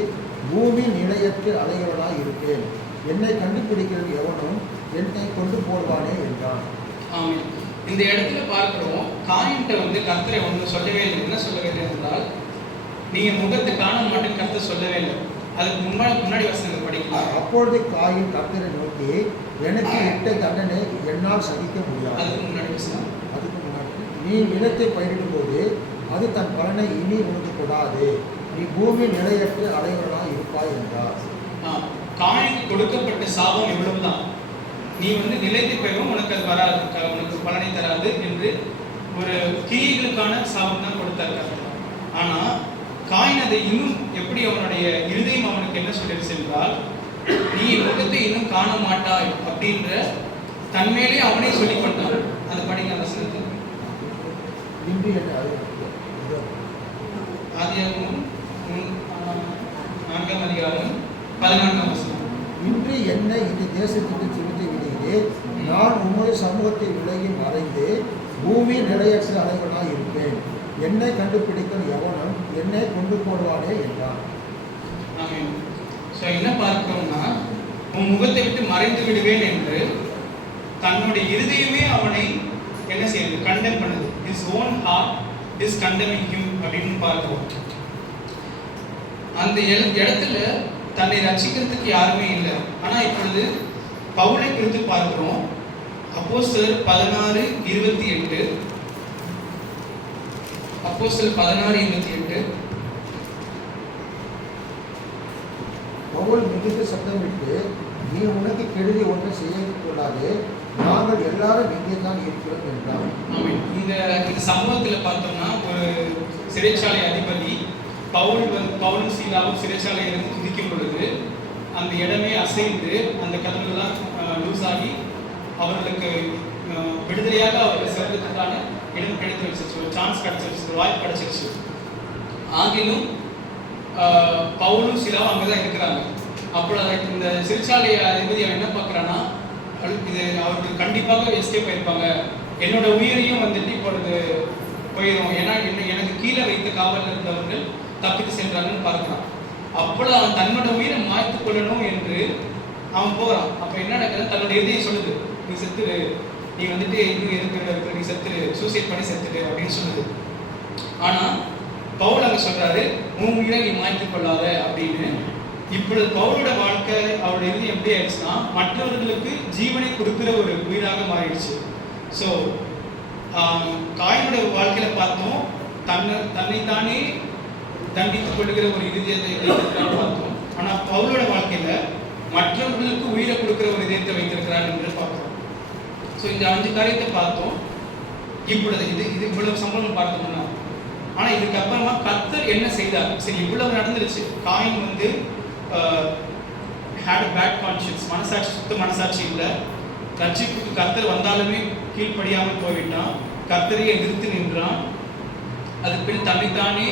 பூமி நிலையற்று அலைகிறவனாய் இருப்பேன். என்னை கண்டுபிடிக்கிறது எவனும் என்னை கொண்டு போடுவானே என்றான். இந்த இடத்துல பார்க்கிறோம், காயின்ட்ட வந்து கர்த்தரை ஒன்று சொல்லவே இல்லை. என்ன சொல்லவே இல்லை என்றால், நீங்க முகத்தை காண மாட்டேன்னு கருத்து சொல்லவே இல்லை. அதுக்கு முன்னாடி வசனங்கள் படிக்கலாம். அப்பொழுது காயின் கர்த்தரை நோக்கி, எனக்கு இட்ட தண்டனை என்னால் சகிக்க முடியாது. அதுக்கு முன்னாடி வசனம். அதுக்கு முன்னாடி, நீ நிலத்தை பயிரிடும்போது அது தன் பலனை இனி உனக்கு கொடாது, நீ பூமி நிலையற்று அடைவர்களாக இருப்பாய் என்றார். காயினுக்கு கொடுக்கப்பட்ட சாபம் இவ்வளவுதான். நீ நிலைத்து போயிடும், உனக்கு அது வராது, உனக்கு பலனை தராது என்று ஒரு கிரியைகளுக்கான சாபம் தான் கொடுத்தார் கர்த்தர். ஆனா காயின் அதை இன்னும் எப்படி அவனுடைய இருதயம் அவனுக்கு என்ன சொல்லிடுச்சு என்றால், நீ முகத்தை இன்னும் காண மாட்டாய் அப்படின்ற தன்மையிலே அவனே சொல்லிக் கொண்டான். அது படிக்க அந்த வசனத்தில் ஆதியாகமம் 4ஆம் அதிகாரம் 14ஆம் வசனம். இன்று என்னை இந்த தேசத்துக்கு திருத்தி விடுகிறேன், நான் உம்முடைய சமூகத்தை விலகி மறைந்து பூமி நிலையற்ற அலைவனாக இருப்பேன், என்னை கண்டுபிடிக்கும் எவனும் என்னை கொண்டு போடுவானே என்றான். ஆமென். ஸோ என்ன பார்க்கிறோம்னா, உன் முகத்தை விட்டு மறைந்து விடுவேன் என்று தன்னுடைய இருதயமே அவனை என்ன செய்யுது, கண்டெம் பண்ணுது. his own heart is condemning him அப்படின்னு பார்க்கிறோம். அந்த இடத்துல தன்னை ரட்சிக்கிறதுக்கு யாருமே இல்லை. ஆனா இப்பொழுது பவுலை குறித்து பார்க்கிறோம். அப்போஸ்தலர் 16:28. அப்போஸ்தலர் 16:28. பவுல் மிகுந்த சத்தமிட்டு, நீ உனக்கு கெடுதி ஒன்றை செய்யக்கூடாது, நாங்கள் எல்லாரும் இங்கே தான் இருக்கிறோம் என்றான். இந்த சம்பவத்தில் பார்த்தோம்னா, ஒரு சிறைச்சாலை அதிபதி பவுலும் சீலாவும் சிறைச்சாலையிலிருந்து துதிக்கும் பொழுது அந்த இடமே அசைந்து அந்த கதவுகள்லாம் லூஸ் ஆகி அவர்களுக்கு விடுதலையாக அவர்கள் செல்வதற்கான இடம் கிடைத்து வச்சிருச்சு, ஒரு சான்ஸ் கிடைச்சிருச்சு, வாய்ப்பு கிடைச்சிருச்சு. ஆகிலும் பவுலும் சீலாவும் அங்கே தான் இருக்கிறாங்க. அப்பொழுது இந்த சிறைச்சாலை அதிபதி அவன் என்ன பார்க்குறான்னா, இது அவர்கள் கண்டிப்பாக எஸ்கேப் ஆயிருப்பாங்க, என்னோட உயிரையும் இப்பொழுது போயிடும், ஏன்னா எனக்கு கீழே வைத்த காவலில் இருந்தவர்கள் தப்பித்து சென்றாங்கன்னு பார்க்கிறான். அப்பொழுது அவன் தன்னோட உயிரை மாய்த்து கொள்ளணும் என்று அவன் போகிறான். அப்போ என்ன நடக்குது, தன்னோட இதயம் சொல்லுது, நீ செத்துரு, நீ இன்னும் இருக்கிற நீ செத்துரு, சூசைட் பண்ணி செத்துரு அப்படின்னு சொல்லுது. ஆனால் பவுல் அங்கே சொல்றாரு, உன் உயிரை நீ மாய்த்து கொள்ளாத அப்படின்னு. இப்பொழுது பவுலோட வாழ்க்கை, அவரோட இறுதி எப்படி ஆயிடுச்சுன்னா, மற்றவர்களுக்கு ஜீவனை கொடுக்குற ஒரு உயிராக மாறிடுச்சு. ஸோ காயினோட வாழ்க்கையில பார்த்தோம், தன்னைத்தானே தண்டித்துக் கொள்ளுகிற ஒரு இதயத்தை பார்த்தோம். ஆனால் பவுலோட வாழ்க்கையில மற்றவர்களுக்கு உயிரை கொடுக்குற ஒரு இதயத்தை வைத்திருக்கிறார் என்று பார்க்கிறோம். ஸோ இந்த 5 காரியத்தை பார்த்தோம். இப்பொழுது இது இவ்வளவு சம்பளம் பார்த்தோம்னா, ஆனால் இதுக்கு அப்புறமா கர்த்தர் என்ன செய்தார்? சரி, இவ்வளவு நடந்துருச்சு. Coin had a bad conscience, மனசாட்சி, சுத்த மனசாட்சி இல்லை. ரட்சிப்புக்கு கர்த்தர் வந்தாலுமே கீழ்ப்படியாமல் போய்விட்டான், கர்த்தரையே எதிர்த்து நின்றான். அதுக்கு பின் தன்னைத்தானே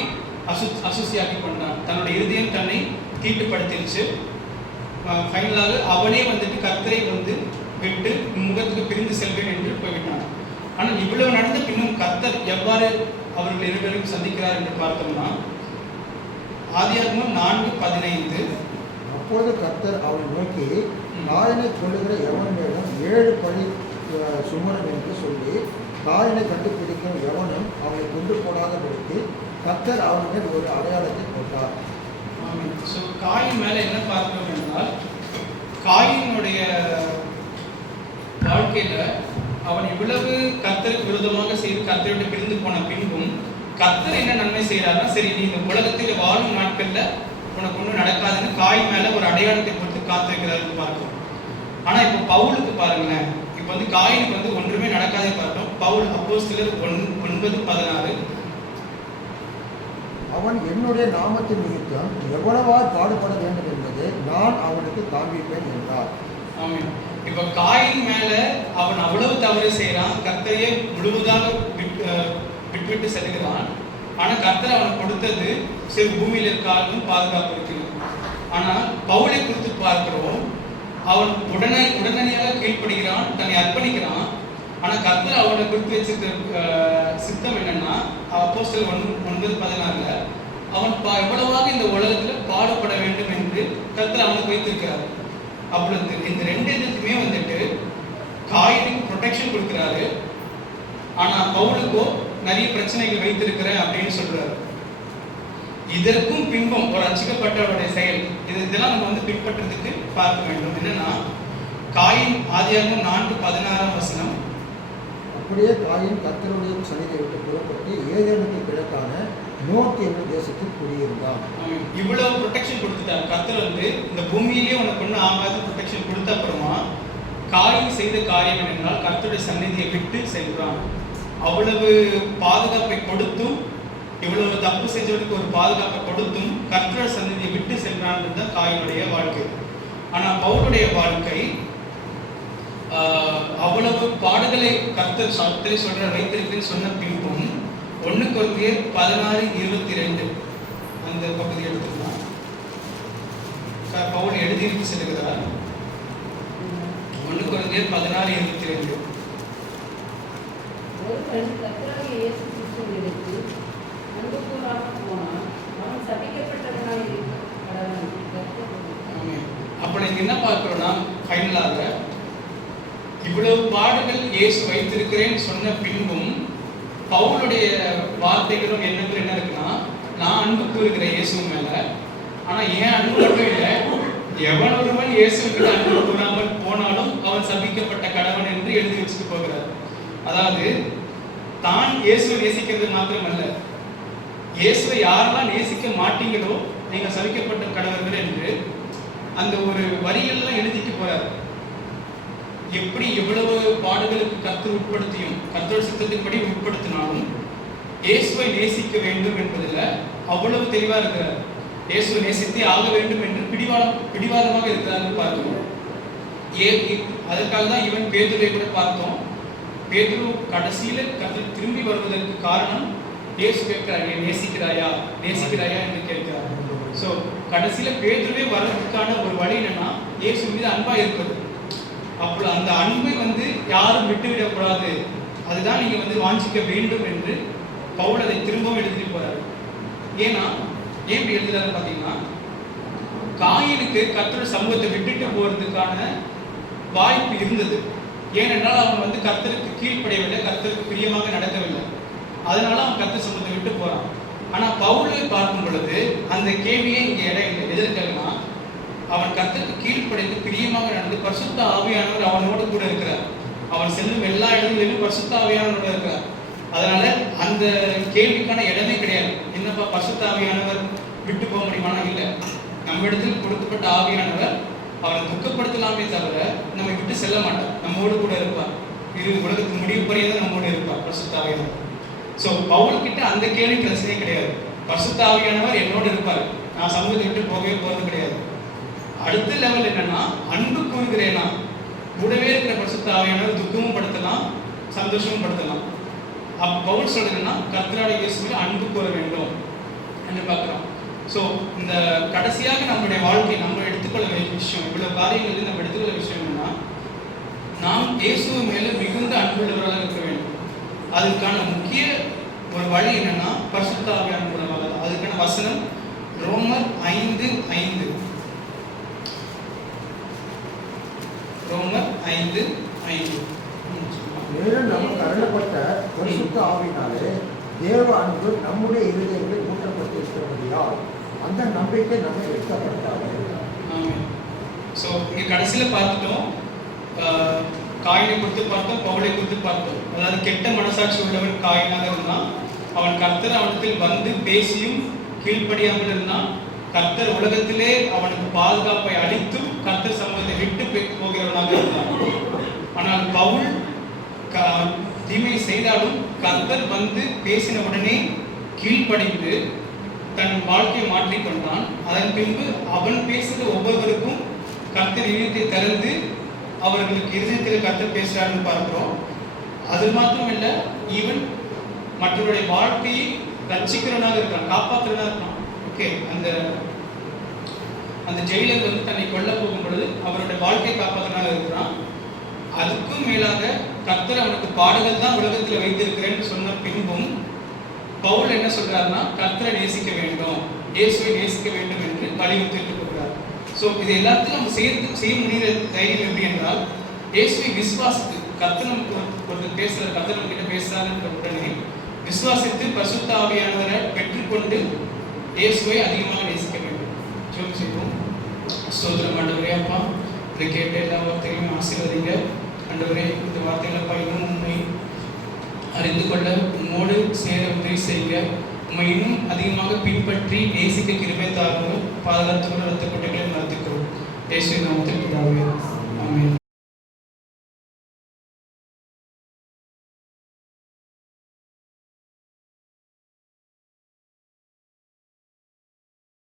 அசுசியாக்கி கொண்டான், தன்னுடைய இருதயம் தன்னை தீட்டுப்படுத்திடுச்சு. ஃபைனலாக அவனே கர்த்தரை விட்டு முகத்துக்கு பிரிந்து செல்வேன் என்று போய்விட்டான். ஆனால் இவ்வளவு நடந்த பின்னும் கர்த்தர் எவ்வாறு அவர்கள் இருவரையும் சந்திக்கிறார் என்று பார்த்தோம்னா, ஆதியாகமம் 4:15. அப்போது கர்த்தர் அவனை நோக்கி, காயினை கொள்ளுகிற எவன் மேலும் 7 பழி சுமரும் என்று சொல்லி, காயினை கண்டுபிடிக்கும் எவனும் அவனை கொண்டு போடாதபடிக்கு கர்த்தர் அவன் மேல் ஒரு அடையாளத்தை போட்டார். ஸோ காயின் மேலே என்ன பார்க்கிறோம் என்றால், காயினுடைய வாழ்க்கையில் அவன் இவ்வளவு கர்த்தருக்கு விரோதமாக செய்து கர்த்தரோட பிரிந்து போன பின்பும் கர்த்தர் என்ன நன்மை செய்கிறாருன்னா, சரி நீ இந்த உலகத்தில் வாழும் நாட்களில் உனக்கு ஒன்றும் நடக்காதுன்னு காயின் மேலே ஒரு அடையாளத்தை கொடுத்து காத்திருக்கிறாருன்னு பார்க்கிறோம். ஆனால் இப்போ பவுலுக்கு பாருங்களேன், இப்போ காயினுக்கு ஒன்றுமே நடக்காதே பார்த்தோம். பவுல் அப்போஸ்தலர் 9:16, அவன் என்னுடைய நாமத்தின் நிமித்தம் எவ்வளவாய் பாடுபட வேண்டும் என்பதை நான் அவனுக்கு காண்பிப்பேன் என்றார். ஆமென். இப்போ காயின் மேல அவன் அவ்வளவு தவறு செய்யறான், கர்த்தரையே முழுவதாக விட்டு செல்கிறான். ஆனா கர்த்தர் அவனுக்கு கொடுத்தது சரி பூமியில் இருக்காலும் பாதுகாப்பு இருக்குது. ஆனா பவுலை குறித்து பார்க்கிறோம், அவன் உடனடியாக கீழ்ப்படுகிறான், தன்னை அர்ப்பணிக்கிறான். ஆனா கர்த்தர் அவனை குறித்து வச்சிருக்கிற சித்தம் என்னன்னா, அப்போஸ்தலர் 9:16 அவன் எவ்வளவாக இந்த உலகத்துல பாடுபட வேண்டும் என்று கர்த்தர் அவனுக்கு வைத்திருக்கிறார். அப்பொழுது இந்த 2 இதுக்குமே காயினுக்கு ப்ரொடெக்ஷன் கொடுக்கிறாரு. ஆனா பவுலுக்கோ நிறைய பிரச்சனைகள் வைத்திருக்கிறேன் அப்படின்னு சொல்றாரு. இதற்கும் பின்பம் ஒரு ரட்சிக்கப்பட்டவருடைய செயல் இதெல்லாம் நம்ம வந்து பின்பற்றதுக்கு பார்க்க வேண்டும். என்னன்னா காயின் ஆதியாகமம் 4:16 அப்படியே காயின் கர்த்தருடைய சந்நிதியை விட்டு புறப்பட்டு ஏதேனுக்கு கிழக்கான நோக்கி என்ற தேசத்தில் குடியிருந்தான். இவ்வளவு ப்ரொடெக்ஷன் கொடுத்துட்டார் கர்த்தர் வந்து இந்த பூமியிலேயே உனக்கு ஒன்றும் ஆகாத ப்ரொடெக்ஷன் கொடுத்த அப்புறமா காயின் செய்த காரியம் என்றால் கர்த்தருடைய சந்நிதியை விட்டு சென்றான். அவ்வளவு பாதுகாப்பை கொடுத்தும் இவ்வளவு தப்பு செஞ்சவனுக்கு ஒரு பாதுகாப்பை கொடுத்தும் கர்த்தருடைய சந்நிதியை விட்டு சென்றான்றது தான் காயினுடைய வாழ்க்கை. ஆனால் பவுலுடைய வாழ்க்கை அவ்வளவு பாடுகளை கர்த்தர் சத்தரை சொல்ற வைத்திருக்குன்னு சொன்ன பின்பும் 1 கொரிந்தியர் 16:22 அந்த பகுதி எடுத்துக்கலாம். பவுல் எழுதியிருக்கு செல்கிறார். 1 கொரிந்தியர் 16:22. ஒருவன் கர்த்தராகிய இயேசு கிறிஸ்துவிற்கு அன்பு கூறாமல் போனால் அவன் சபிக்கப்பட்டவனாய் இருக்க கடவன். அப்ப நீங்க என்ன பார்க்கிறோம்னா ஃபைனலாக இவ்வளவு பாடுகள் இயேசு வைத்திருக்கிறேன்னு சொன்ன பின்பும் பவுலுடைய வார்த்தைகளும் எண்ணங்கள் என்ன இருக்குன்னா, நான் அன்பு கூறுகிறேன் இயேசு மேல, ஆனா ஏன் அன்பு மட்டும் இல்லை, எவன் ஒருவன் இயேசுக்கு அன்பு கூறாமல் போனாலும் அவன் சபிக்கப்பட்ட கடவன் என்று எழுதி வச்சுட்டு போகிறார். அதாவது தான் இயேசுவை நேசிக்கிறது மாத்திரமல்ல, இயேசுவை யாரெல்லாம் நேசிக்க மாட்டீங்களோ நீங்க சபிக்கப்பட்ட கடவர்கள் என்று அந்த ஒரு வரியெல்லாம் எழுதிட்டு போறார். எப்படி எவ்வளவு பாடுகளுக்கு கர்த்தர் உட்படுத்தியும் கர்த்தர் சித்தத்தின்படி உட்படுத்தினாலும் இயேசுவை நேசிக்க வேண்டும் என்பதில் அவ்வளவு தெளிவா இருக்கிறார். இயேசுவை நேசித்தே ஆக வேண்டும் என்று பிடிவாதமாக இருக்கிறார் பார்க்கிறோம். அதற்காக தான் இவன் பேதுருவை கூட பார்த்தோம். பேதுரு கடைசியில கர்த்தர் திரும்பி வருவதற்கு காரணம் இயேசு கேட்கிறார், நேசிக்கிறாயா நேசிக்கிறாயா என்று கேட்கிறார். ஸோ கடைசியில பேதுருவே வர்றதுக்கான ஒரு வழி என்னன்னா இயேசு மீது அன்பா இருப்பது. அப்போ அந்த அன்பை வந்து யாரும் விட்டுவிடக்கூடாது, அதுதான் நீங்க வந்து வாஞ்சிக்க வேண்டும் என்று பவுல் அதை திரும்பவும் எழுதிட்டு போறாரு. ஏன்னா ஏன் இப்படி எழுதுறாரு பார்த்தீங்கன்னா, காயினுக்கு கர்த்தர் சமூகத்தை விட்டுட்டு போறதுக்கான வாய்ப்பு இருந்தது. ஏனென்றால் அவன் வந்து கர்த்தருக்கு கீழ்ப்படையவில்லை, கர்த்தருக்கு பிரியமாக நடக்கவில்லை, அதனால அவன் கர்த்தர் சமூகத்தை விட்டு போறான். ஆனா பவுலை பார்க்கும் பொழுது அந்த கேள்வியே இங்க இடம் இல்லை. எதற்காகனா அவன் கர்த்தருக்கு கீழ்ப்படைந்து பிரியமாக நடந்து பரிசுத்த ஆவியானவர் அவனோடு கூட இருக்கிறார். அவன் செல்லும் எல்லா இடங்களிலும் பரிசுத்த ஆவியானவரோட இருக்கிறார். அதனால அந்த கேள்விக்கான இடமே கிடையாது. என்னப்பா பரிசுத்த ஆவியானவர் விட்டு போக முடியுமானா இல்லை. நம்ம இடத்தில் கொடுக்கப்பட்ட ஆவியானவர் அவரை துக்கப்படுத்தலாமே தவிர நம்ம விட்டு செல்ல மாட்டார், நம்மோடு கூட இருப்பார். உலகத்துக்கு முடிவு பரியதான் நம்மோடு இருப்பார் பரிசுத்த ஆவியானவர். ஸோ பவுல் கிட்ட அந்த கேள்வி பிரச்சனையே கிடையாது. பரிசுத்த ஆவியானவர் என்னோடு இருப்பார், நான் சமூகத்தை விட்டு போகவே போறது கிடையாது. அடுத்த லெவல் என்னன்னா, அன்பு கூறுகிறேனா, கூடவே இருக்கிற பரிசுத்த ஆவியானவர் துக்கமும் படுத்தலாம் சந்தோஷமும் படுத்தலாம். அப்போ பவுல் சொல்றதுன்னா கர்த்தராகிய இயேசுவில் அன்பு கூற வேண்டும் என்று பார்க்கிறோம். ஸோ இந்த கடைசியாக நம்மளுடைய வாழ்க்கை நம்ம எடுத்துக்கொள்ள வேண்டிய விஷயம், இவ்வளவு காரியங்களில் நம்ம எடுத்துக்கொள்ள விஷயம் என்னன்னா, நாம் இயேசு மேலே மிகுந்த அன்புள்ளவர்களாக இருக்க வேண்டும். அதுக்கான முக்கிய ஒரு வழி என்னன்னா பரிசுத்த ஆவியானவர் மூலமாக. அதுக்கான வசனம் ரோமர் 5:5. ரோமர் 5:5. மேலும் நமக்கு அருளப்பட்ட பரிசுத்த ஆவியினாலே தேவ அன்பு நம்முடைய இருதயங்களில் ஊற்றப்பட்டிருக்கிறபடியால் அந்த நம்பிக்கை நம்ம எடுக்கப்பட்டாங்க. ஸோ இங்கே கடைசியில் பார்த்துட்டோம், காயினை குறித்து பார்த்தோம், பவுலை குறித்து பார்த்தோம். அதாவது கெட்ட மனசாட்சி உள்ளவன் காயினாக இருந்தான். அவன் கர்த்தர் அவனத்தில் வந்து பேசியும் கீழ்ப்படியாமல் இருந்தான். கர்த்தர் உலகத்திலே அவனுக்கு பாதுகாப்பை அளித்தும் கர்த்தர் சமூகத்தை விட்டு போகிறவனாக இருந்தான். ஆனால் பவுல் தீமை செய்தாலும் கர்த்தர் வந்து பேசின உடனே கீழ்ப்படிந்து தன் வாழ்க்கையை மாற்றிக்கொண்டான். அதன் பின்பு அவன் பேசுகிற ஒவ்வொருவருக்கும் கர்த்தர் இதயத்தை திறந்து அவர்களுக்கு இருதயத்தில் கர்த்தர் பேசுகிறான்னு பார்க்கிறோம். அது மாத்திரம் இல்லை, ஈவன் மற்றவருடைய வாழ்க்கையை ரட்சிக்கிறவனாக இருக்கான், காப்பாற்றுறவனாக இருக்கான். ஓகே, அந்த ஜெயிலர் வந்து தன்னை கொல்ல போகும் பொழுது அவருடைய வாழ்க்கையை காப்பாற்றுறவனாக இருக்கிறான். அதுக்கும் மேலாக கர்த்தர் அவனுக்கு பாடுகள் தான் உலகத்தில் வைத்திருக்கிறேன்னு சொன்ன பின்பும் பவுல் என்ன சொல்றாருன்னா, கர்த்தரை நேசிக்க வேண்டும், இயேசுவை நேசிக்க வேண்டும் என்று வலியுறுத்திட்டு போகிறார். ஸோ இது எல்லாத்தையும் நம்ம செய்ய முடிகிற தைரியம் எப்படி என்றால், இயேசுவை விசுவாசித்து கர்த்தர் நமக்கு ஒருத்தர் பேசுகிறார், கர்த்தர் நம்ம கிட்ட பேசுகிறாருன்ற உடனே விசுவாசித்து பரிசுத்த ஆவியானவரை பெற்றுக்கொண்டு இயேசுவை அதிகமாக நேசிக்க வேண்டும். ஜெபம் செய்வோம். ஸ்தோத்திரம் ஆண்டவரே. அப்பா, இதை கேட்ட எல்லா வார்த்தைகளையும் ஆசீர்வதிங்க ஆண்டவரே. இந்த வார்த்தைகள் அப்பா இன்னும் உண்மை அறிந்து கொள்ள உம்மோடு சேர உதவி செய்யுங்க. உண்மை இன்னும் அதிகமாக பின்பற்றி நேசிக்க கிருபை தாருங்க. பாதுகாத்துக்கொள்ள ரத்த கொட்டைகளை நடத்திக்கொள்ளும். இயேசுவின் நாமத்தில் பிதாவே. ஆமென்.